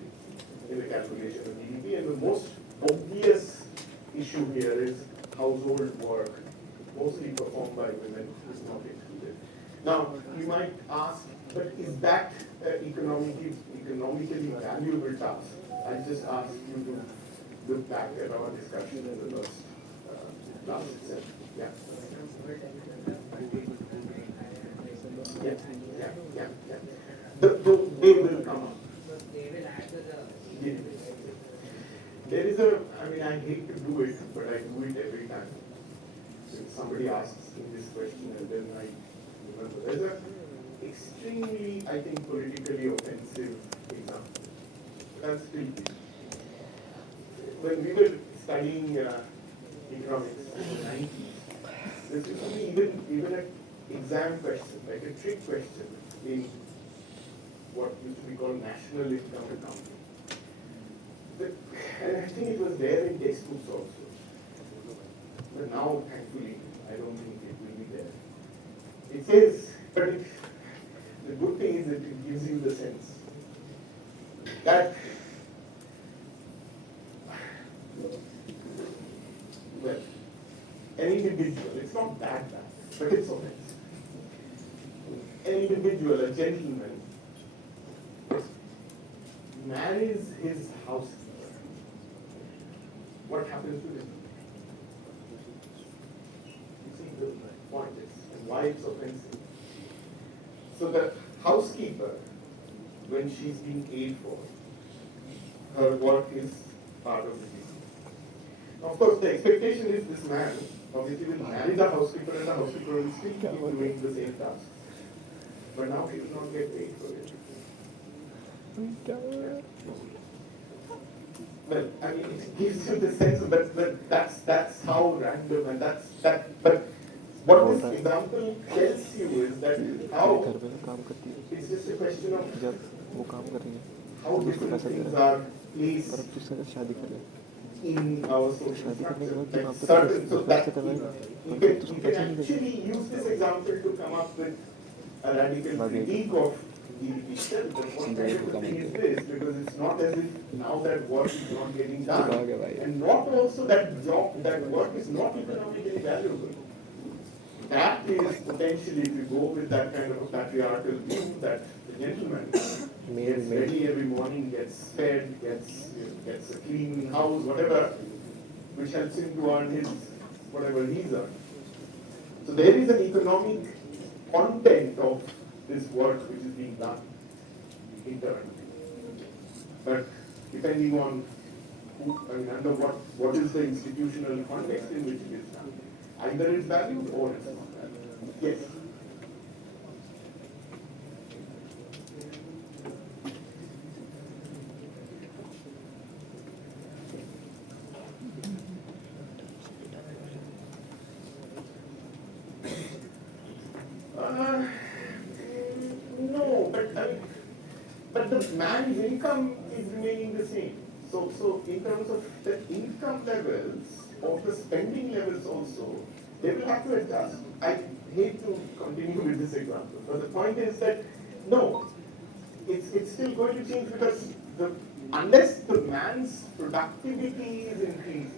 in the calculation of GDP. And the most obvious issue here is household work, mostly performed by women, is not included. Now, you might ask, but is that economically valuable task? I just ask you to look back at our discussion in the first class itself. Yeah. Yeah. They will come up. There is I mean, I hate to do it, but I do it every time. If somebody asks me this question and then I remember. There's an extremely, I think, politically offensive example. That's when we were studying economics in the 90s, there used to be even an exam question, like a trick question in what used to be called national income accounting. And I think it was there in textbooks also. But now, thankfully, I don't think it will be there. It says, but the good thing is that it gives you the sense that, well, an individual, it's not that bad, but it's offensive. An individual, a gentleman, marries his housekeeper. What happens to him? You see the point is, and why it's offensive. So the housekeeper, when she's being paid for, her work is part of the business. Of course, the expectation is this man obviously will marry the housekeeper and the housekeeper will still keep doing the same task. But now he will not get paid for it. Well, I mean, it gives you the sense that that's how random and but what this example tells you is that how it's just a question of how different things are placed in our social structure. Like certain, so that you can actually use this example to come up with a radical critique of GDP itself. But what kind of a thing is this? Because it's not as if now that work is not getting done, and not also that work is not economically valuable. That is potentially, if you go with that kind of a patriarchal view, that the gentleman gets ready every morning, gets fed, gets a clean house, whatever, which helps him to earn his whatever he's earned. So there is an economic content of this work which is being done internally. But depending on under what is the institutional context in which it is done, either it's valued or it's not valued. Yes. No, but but the man's income is remaining the same. So in terms of the income levels, of the spending levels also, they will have to adjust. I hate to continue with this example, but the point is that no, it's still going to change because unless the man's productivity is increasing,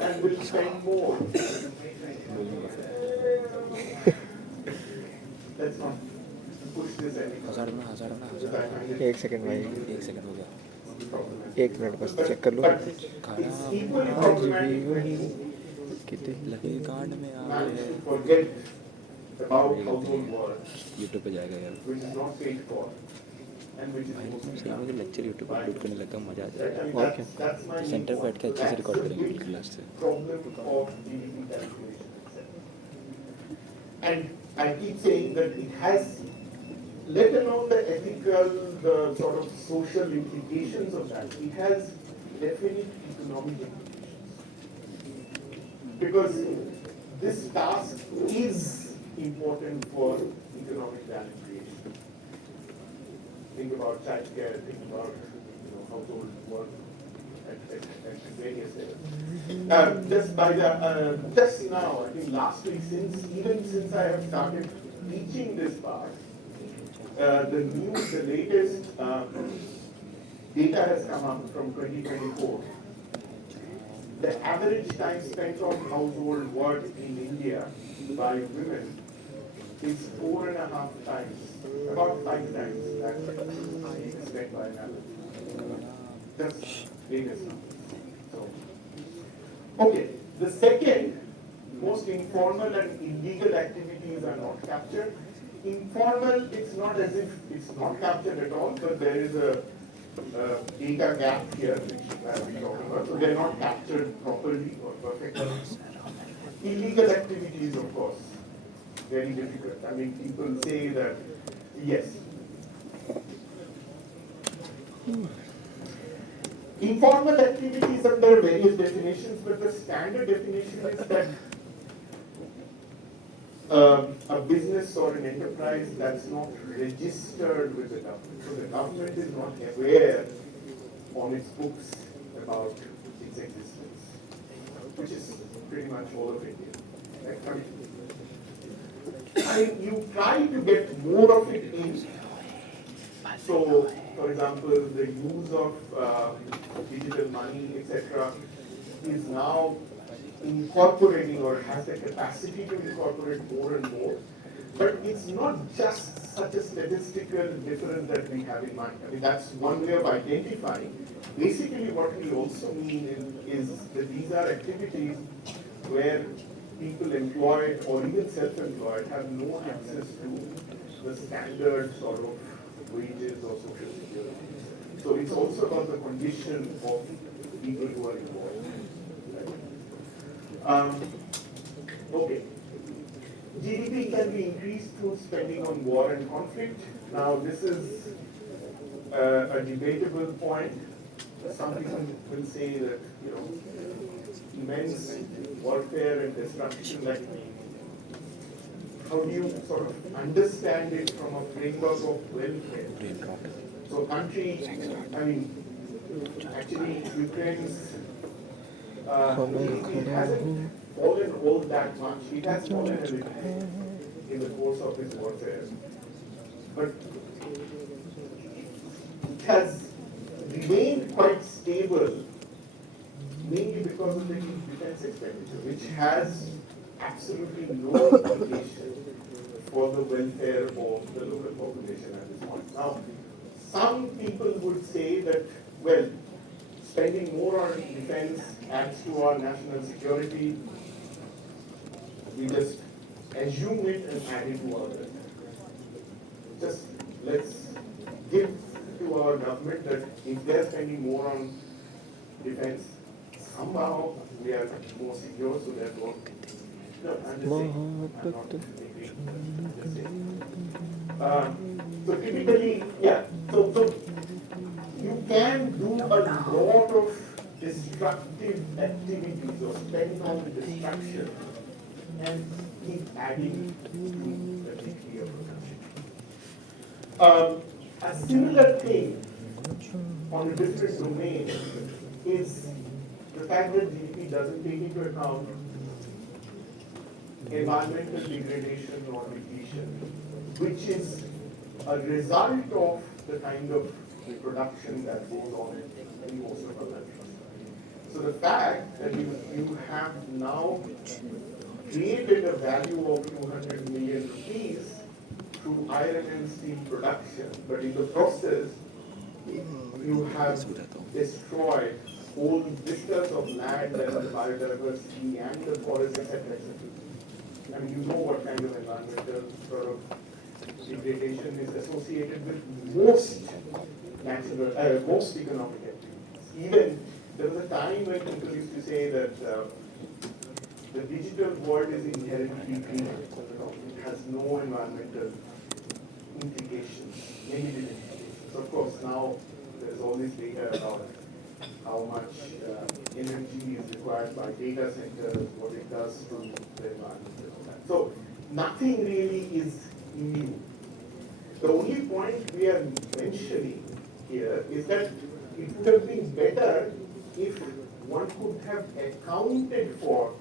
and will spend more. Let's not push this any further. एक second भाई, एक second हो गया, एक minute बस check कर लो। But it's equally problematic when कितने लगे कांड में आ man गए should forget about household work, YouTube पे जाएगा यार which is not paid for, and which is भाई। mostly सही done मुझे लेक्चर यूट्यूब पर अपलोड करने लगता मज़ा आ by- जाएगा। I mean, और क्या, that's my main सेंटर पे बैठ के point. अच्छे से That's रिकॉर्ड the करेंगे big बिल्कुल लास्ट से। problem of GDP calculation itself. And I keep saying that it has, let alone the ethical, the sort of social implications of that, it has definite economic implications. Because this task is important for economic value creation. Think about childcare, think about household work at various levels. Just now, I think last week, since I have started teaching this part, the latest data has come up from 2024. The average time spent on household work in India by women is 4.5 times, about 5 times that spent by an average. That's latest numbers. So, okay, the second, most informal and illegal activities are not captured. Informal, it's not as if it's not captured at all, but there is a data gap here, which I will be talking about. So they're not captured properly or perfectly. Illegal activities, of course, very difficult. I mean, people say that, yes. Informal activities under various definitions, but the standard definition is that a business or an enterprise that's not registered with the government. So the government is not aware on its books about its existence, which is pretty much all of India. Right? I mean, you try to get more of it in. So, for example, the use of digital money, etc., is now incorporating or has the capacity to incorporate more and more. But it's not just such a statistical difference that we have in mind. I mean, that's one way of identifying. Basically, what we also mean is that these are activities where people employed or even self-employed have no access to the standard sort of wages or social security. So it's also about the condition of people who are involved. Okay. GDP can be increased through spending on war and conflict. Now, this is a debatable point. Some people will say that, immense warfare and destruction, like, how do you sort of understand it from a framework of welfare? So country, I mean, actually Ukraine's it hasn't fallen all that much. It has fallen a little bit in the course of this warfare. But it has remained quite stable, mainly because of the defense expenditure, which has absolutely no implication for the welfare of the local population at this point. Now, some people would say that, well, spending more on defense adds to our national security. We just assume it and add it to our welfare. Just let's give to our government that if they're spending more on defense, somehow we are more secure, so therefore, no, I'm just saying, I'm not agreeing, but I'm just saying. So typically, yeah, so you can do a lot of destructive activities or spend on destruction and keep adding to the GDP of a country. A similar thing on a different domain is the fact that GDP doesn't take into account environmental degradation or depletion, which is a result of the kind of production that goes on in most of our countries. So the fact that you have now created a value of 200 million rupees through iron and steel production, but in the process you have destroyed whole vistas of land and the biodiversity and the forest, etc. I mean, you know what kind of environmental sort of degradation is associated with most natural, most economic activities. Even there was a time when people used to say that the digital world is inherently green. It has no environmental implications, limited implications. Of course, now there's all this data about how much energy is required by data centers, what it does to the environment and all that. So nothing really is new. The only point we are mentioning here is that it would have been better if one could have accounted for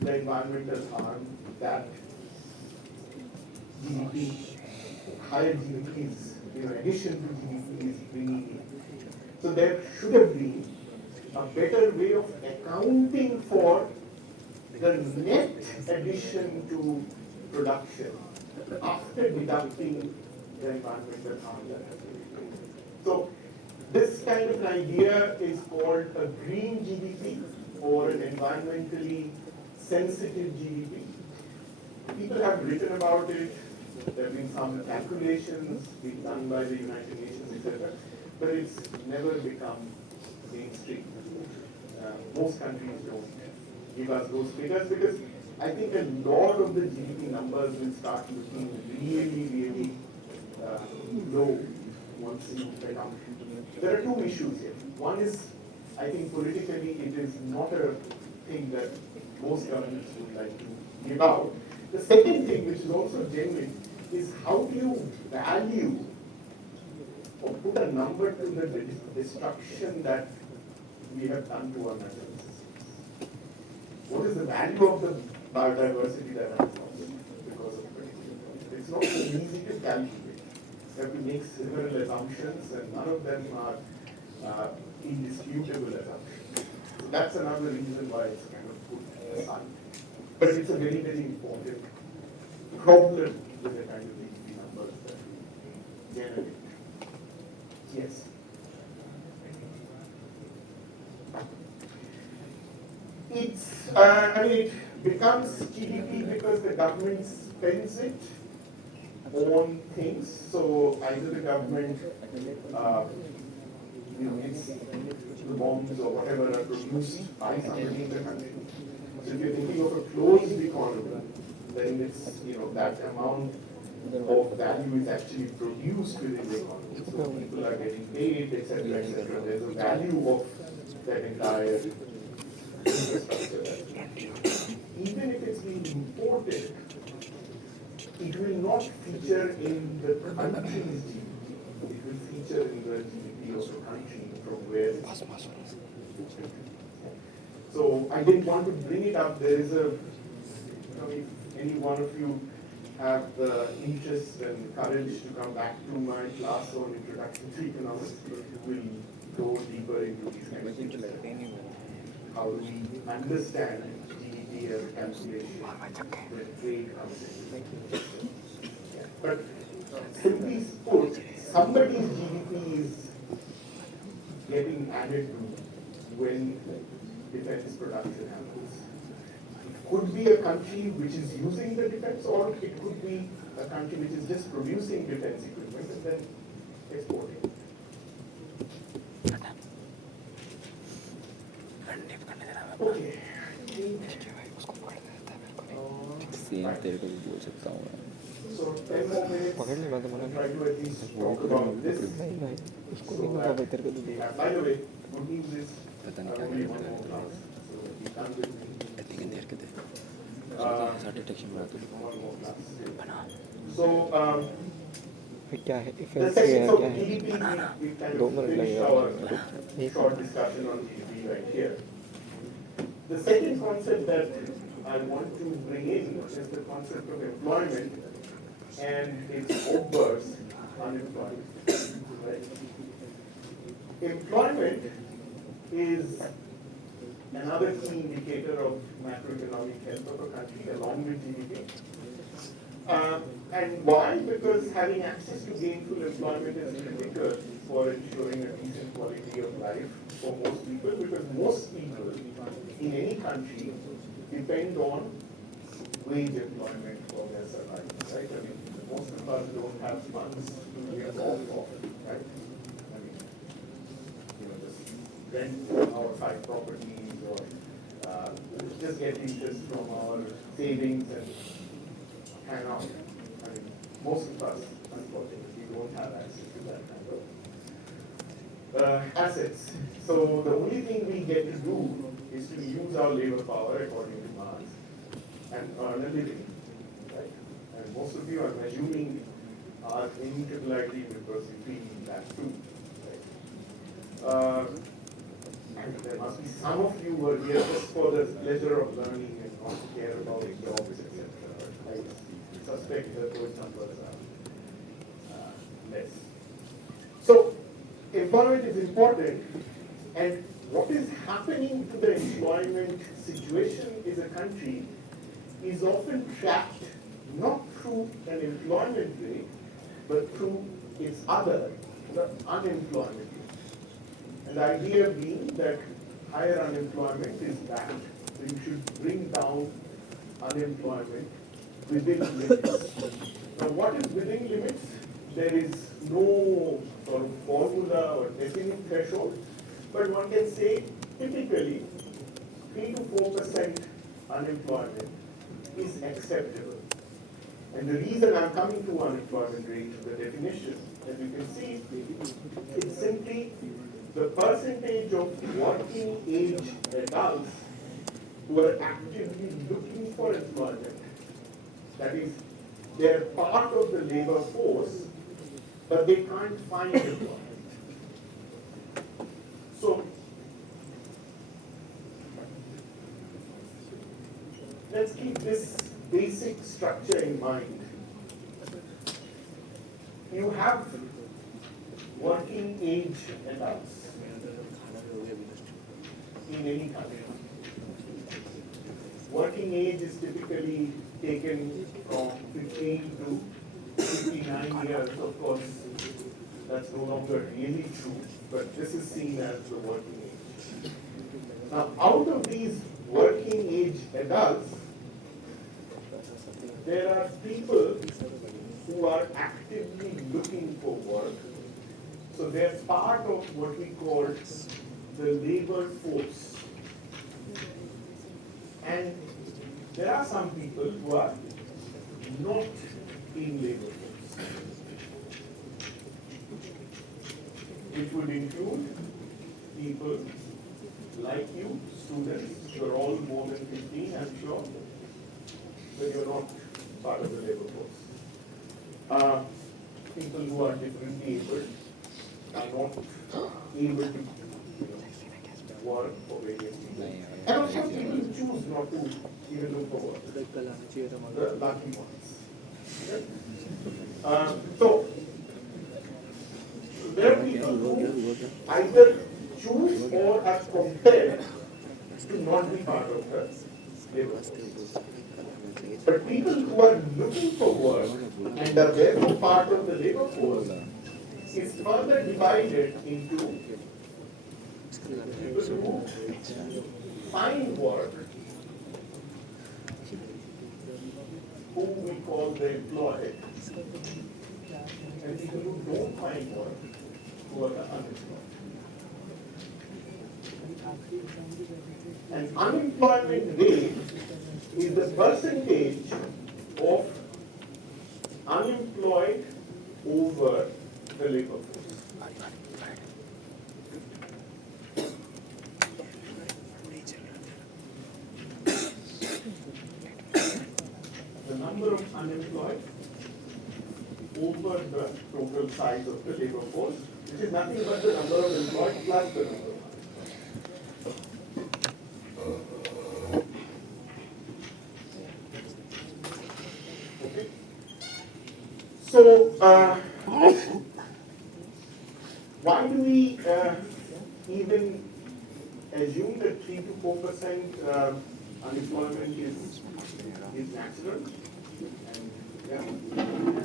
the environmental harm that GDP, higher GDP is, in addition to GDP, is bringing in. So there should have been a better way of accounting for the net addition to production after deducting the environmental harm that has been created. So this kind of an idea is called a green GDP or an environmentally sensitive GDP. People have written about it. There have been some calculations being done by the United Nations, etc. But it's never become mainstream. Most countries don't give us those figures because I think a lot of the GDP numbers will start looking really low once you become. There are two issues here. One is, I think politically it is not a thing that most governments would like to give out. The second thing, which is also genuine, is how do you value or put a number to the destruction that we have done to our natural systems? What is the value of the biodiversity that has lost because of it? It's not so easy to calculate. You have to make several assumptions, and none of them are indisputable assumptions. So that's another reason why it's kind of put aside. But it's a very important problem with the kind of GDP numbers that we generate. Yes. It's, I mean, it becomes GDP because the government spends it on things. So either the government, it's the bombs or whatever are produced by somebody in the country. So if you're thinking of a closed economy, then it's, that amount of value is actually produced within the economy. So people are getting paid, etc., etc. There's a value of that entire infrastructure. Even if it's being imported, it will not feature in the country's GDP. It will feature in the GDP of the country from where it's. So I didn't want to bring it up. There is a, if any one of you have the interest and courage to come back to my class on Introduction to Economics, we will go deeper into these kind of things. How do we understand GDP as a calculation when trade comes in? But simply put, somebody's GDP is getting added to when defense production happens. It could be a country which is using the defense, or it could be a country which is just producing defense equipment and then exporting. Okay. Same तेरे को भी बोल सकता हूँ मैं So 10 more minutes. पकड़ ले मैं तो मना Try to at least वो talk about this. नहीं भाई उसको So नहीं होगा भाई तेरे को तो yeah, by the way, good news is पता नहीं I क्या only करना one है more class. So you can't do it. इतनी देर के दे डिटेक्शन बना दो। So, क्या है the इफेक्ट sessions है of क्या है GDP, we kind 2 of minute finished लगेगा our एक short discussion on GDP right here. The second concept that I want to bring in is the concept of employment and its obverse, unemployment. Right? Employment is another key indicator of macroeconomic health of a country along with GDP. And why? Because having access to gainful employment is critical for ensuring a decent quality of life for most people, because most people in any country depend on wage employment for their survival, right? I mean, most of us don't have funds to live off of, right? I mean, just rent our 5 properties or just get interest from our savings and hang out. I mean, most of us, unfortunately, don't have access to that kind of assets. So the only thing we get to do is to use our labor power according to demands and earn a living, right? And most of you, I'm assuming, are in IIIT University that too, right? And there must be some of you who are here just for the pleasure of learning and not care about jobs, etc. I suspect that those numbers are less. So, employment is important, and what is happening to the employment situation in a country is often tracked not through an employment rate, but through its other, the unemployment rate. And the idea being that higher unemployment is bad, so you should bring down unemployment within limits. Now, what is within limits? There is no sort of formula or definite threshold, but one can say typically 3 to 4% unemployment is acceptable. And the reason I'm coming to unemployment rate, the definition, as you can see, it's simply the percentage of working age adults who are actively looking for employment. That is, they're part of the labor force, but they can't find employment. So, let's keep this basic structure in mind. You have working age adults in any country. Working age is typically taken from 15 to 59 years. Of course, that's no longer really true, but this is seen as the working age. Now, out of these working age adults, there are people who are actively looking for work. So they're part of what we call the labor force. And there are some people who are not in labor force. It would include people like you, students, you're all more than 15, I'm sure, but you're not part of the labor force. People who are differently able are not able to work for various reasons. And of course, people choose not to even look for work. The lucky ones. Okay? So, there are people who either choose or are compelled to not be part of the labor force. But people who are looking for work and are therefore part of the labor force is further divided into people who find work, who we call the employed, and people who don't find work, who are the unemployed. And unemployment rate is the percentage of unemployed over the labor force. total size of the labor force, which is nothing but the number of employed plus the number of okay. So, why do we even assume that 3 to 4% unemployment is natural? And, yeah.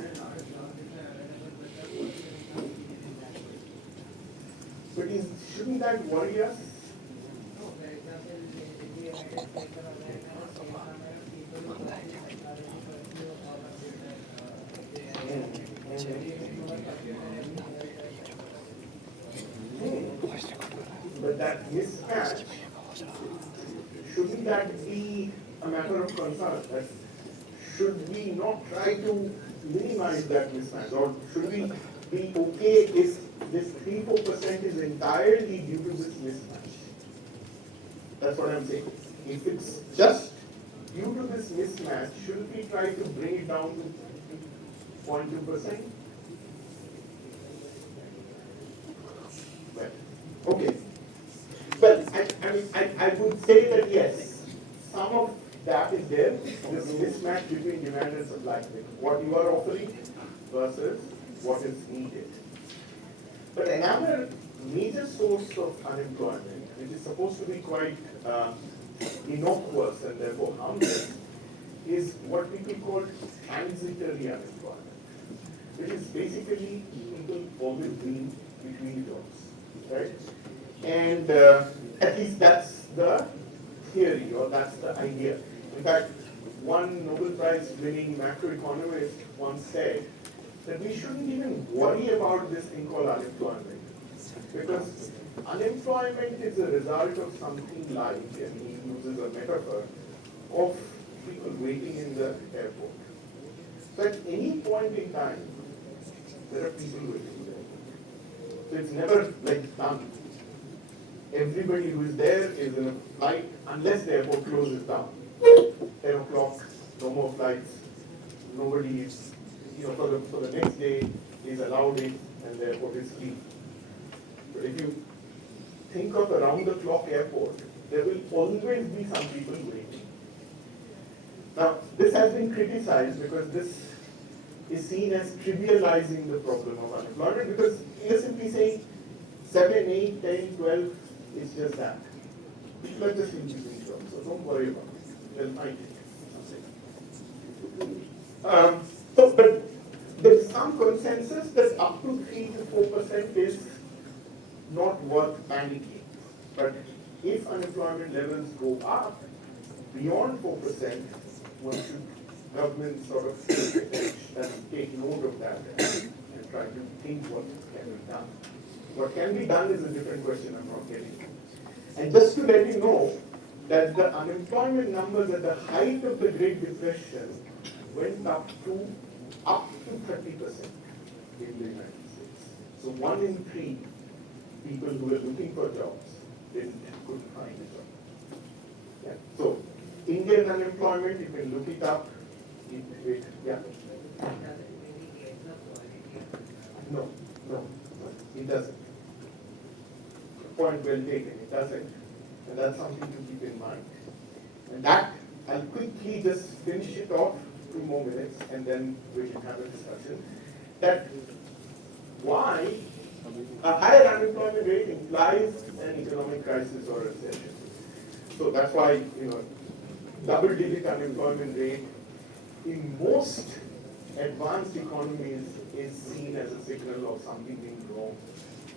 But shouldn't that worry us? But that mismatch, shouldn't that be a matter of concern? That should we not try to minimize that mismatch? Or should we be okay if this 3-4% is entirely due to this mismatch? That's what I'm saying. If it's just due to this mismatch, shouldn't we try to bring it down to 0.2%? Well, okay. Well, I would say that yes, some of that is there, this mismatch between demand and supply, what you are offering versus what is needed. But another major source of unemployment, which is supposed to be quite innocuous and therefore harmless, is what people call transitory unemployment, which is basically people always being between jobs, right? And at least that's the theory, or that's the idea. In fact, one Nobel Prize winning macroeconomist once said that we shouldn't even worry about this thing called unemployment, because unemployment is a result of something like, and he uses a metaphor, of people waiting in the airport. So at any point in time, there are people waiting there. So it's never like done. Everybody who is there is in a flight unless the airport closes down. 10 o'clock, no more flights, nobody is, for the next day is allowed in and the airport is clean. But if you think of around the clock airport, there will always be some people waiting. Now, this has been criticized because this is seen as trivializing the problem of unemployment, because you're simply saying 7, 8, 10, 12, it's just that. People are just in between jobs, so don't worry about it. They'll find it. But there's some consensus that up to 3 to 4% is not worth panicking. But if unemployment levels go up beyond 4%, one should, government sort of take note of that and try to think what can be done. What can be done is a different question I'm not getting to. And just to let you know that the unemployment numbers at the height of the Great Depression went up to 30% in the United States. So 1 in 3 people who were looking for jobs couldn't find a job. Yeah. So Indian unemployment, you can look it up. Yeah. No, it doesn't. Point well taken, it doesn't. And that's something to keep in mind. And that, I'll quickly just finish it off, 2 more minutes, and then we can have a discussion. That why a higher unemployment rate implies an economic crisis or a recession. So that's why, double-digit unemployment rate in most advanced economies is seen as a signal of something being wrong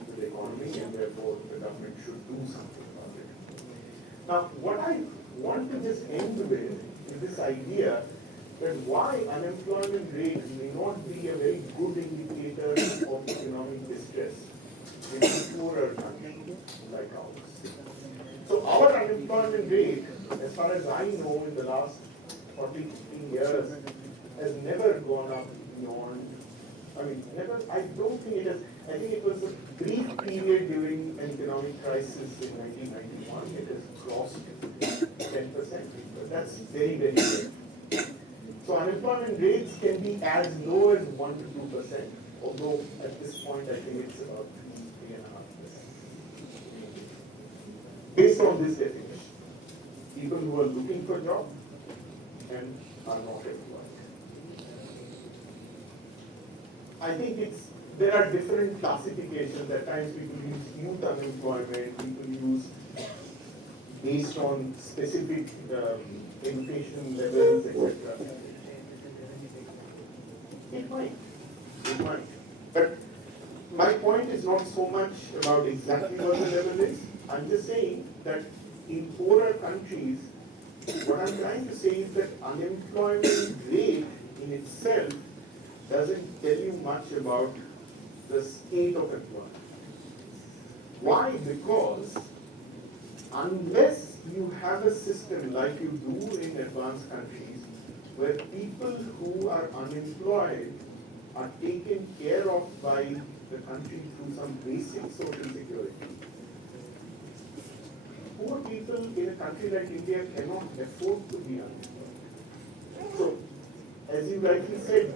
with the economy, and therefore the government should do something about it. Now, what I want to just end with is this idea that why unemployment rate may not be a very good indicator of economic distress in a poorer country like ours. So our unemployment rate, as far as I know, in the last 40, 15 years, has never gone up beyond, I don't think it has. I think it was a brief period during an economic crisis in 1991. It has crossed 10%, but that's very, very rare. So unemployment rates can be as low as 1 to 2%, although at this point I think it's about 3.5%. Based on this definition, people who are looking for jobs and are not employed. I think there are different classifications. At times people use youth unemployment, people use based on specific education levels, etc. It might. It might. But my point is not so much about exactly what the level is. I'm just saying that in poorer countries, what I'm trying to say is that unemployment rate in itself doesn't tell you much about the state of employment. Why? Because unless you have a system like you do in advanced countries, where people who are unemployed are taken care of by the country through some basic social security. Poor people in a country like India cannot afford to be unemployed. So, as you rightly said,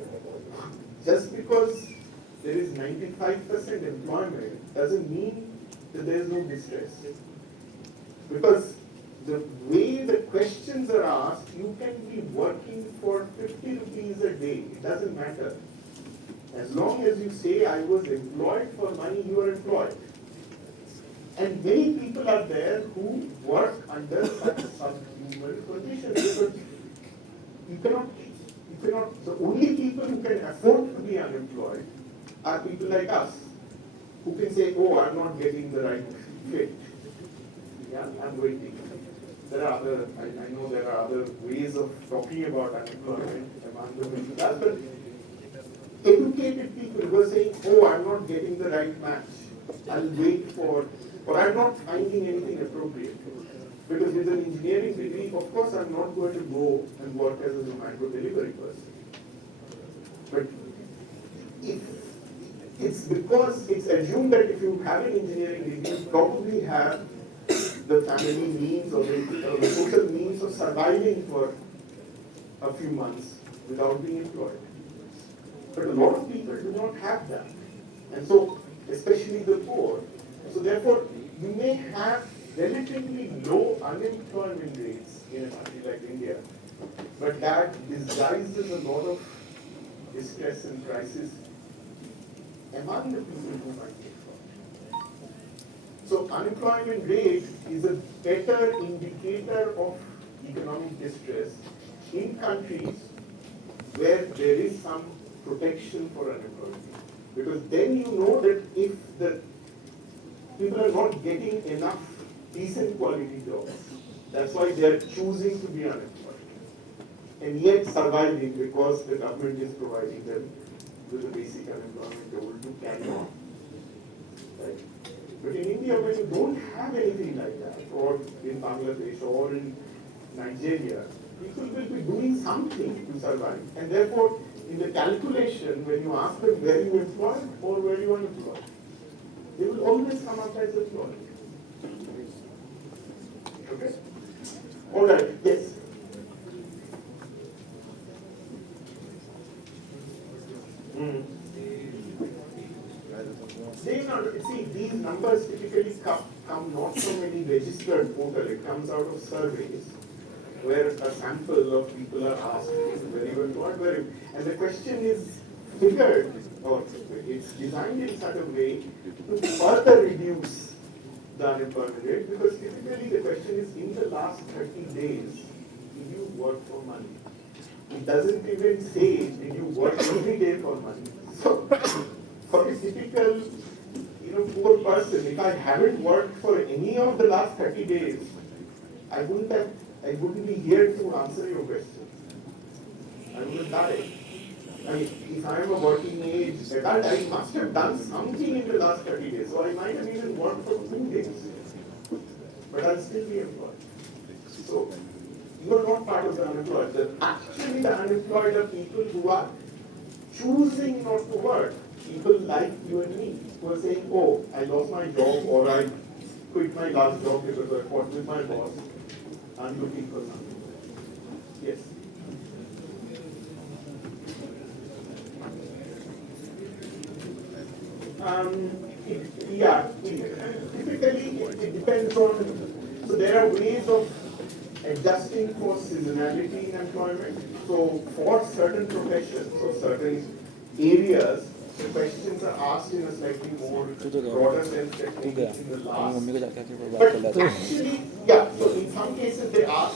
just because there is 95% employment doesn't mean that there is no distress. Because the way the questions are asked, you can be working for 50 rupees a day. It doesn't matter. As long as you say, I was employed for money, you are employed. And many people are there who work under such subhuman conditions because you cannot, the only people who can afford to be unemployed are people like us, who can say, oh, I'm not getting the right fit. Yeah, I'm waiting. There are other, I know there are other ways of talking about unemployment among the middle class, but educated people who are saying, oh, I'm not getting the right match. I'll wait for, or I'm not finding anything appropriate. Because with an engineering degree, of course, I'm not going to go and work as a Zomato delivery person. But if it's because it's assumed that if you have an engineering degree, you probably have the family means or the social means of surviving for a few months without being employed. But a lot of people do not have that. And so, especially the poor. So therefore, you may have relatively low unemployment rates in a country like India, but that disguises a lot of distress and crisis among the people who might be employed. So unemployment rate is a better indicator of economic distress in countries where there is some protection for unemployment. Because then you know that if the people are not getting enough decent quality jobs, that's why they are choosing to be unemployed. And yet surviving because the government is providing them with the basic unemployment level to carry on. Right? But in India, when you don't have anything like that, or in Bangladesh or in Nigeria, people will be doing something to survive. And therefore, in the calculation, when you ask them where you employed or where you unemployed, they will always come up as employed. Okay? All right, yes. See, these numbers typically come not from any registered portal. It comes out of surveys where a sample of people are asked, where you employed, where you, and the question is figured, or it's designed in such a way to further reduce the unemployment rate, because typically the question is, in the last 30 days, did you work for money? It doesn't even say, did you work every day for money? So, for a typical, poor person, if I haven't worked for any of the last 30 days, I wouldn't be here to answer your question. I would have died. I mean, if I am a working age adult, I must have done something in the last 30 days. So I might have even worked for 2 days. But I'll still be employed. So you are not part of the unemployed. Actually, the unemployed are people who are choosing not to work. People like you and me who are saying, oh, I lost my job, or I quit my last job because I fought with my boss. I'm looking for something. Yes. Typically it depends on, so there are ways of adjusting for seasonality in employment. So for certain professions or certain areas, the questions are asked in a slightly more broader sense that maybe in the last. Mummy को जाके फिर बात But कर लेते हैं actually, yeah, so in some cases they ask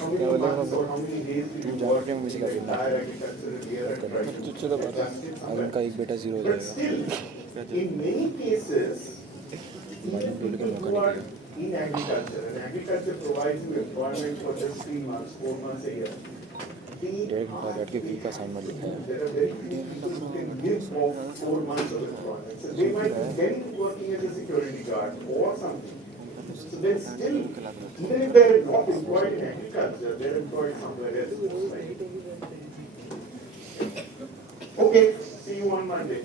how many months or how many days do you work in the entire agricultural year and try to तुझसे तो बात adjust it आज somewhere. उनका एक बेटा जीरो हो But जाएगा still, in many cases, people who are in agriculture, and agriculture provides you employment for just 3 months, 4 months a year. डेढ़ घंटा बैठ के वी का असाइनमेंट लिखा है There are very few people who can give off 4 months of employment. So they might be then working as a security guard or something. So then still, even if they're not employed in agriculture, they're employed somewhere else. Right? Okay, see you on Monday.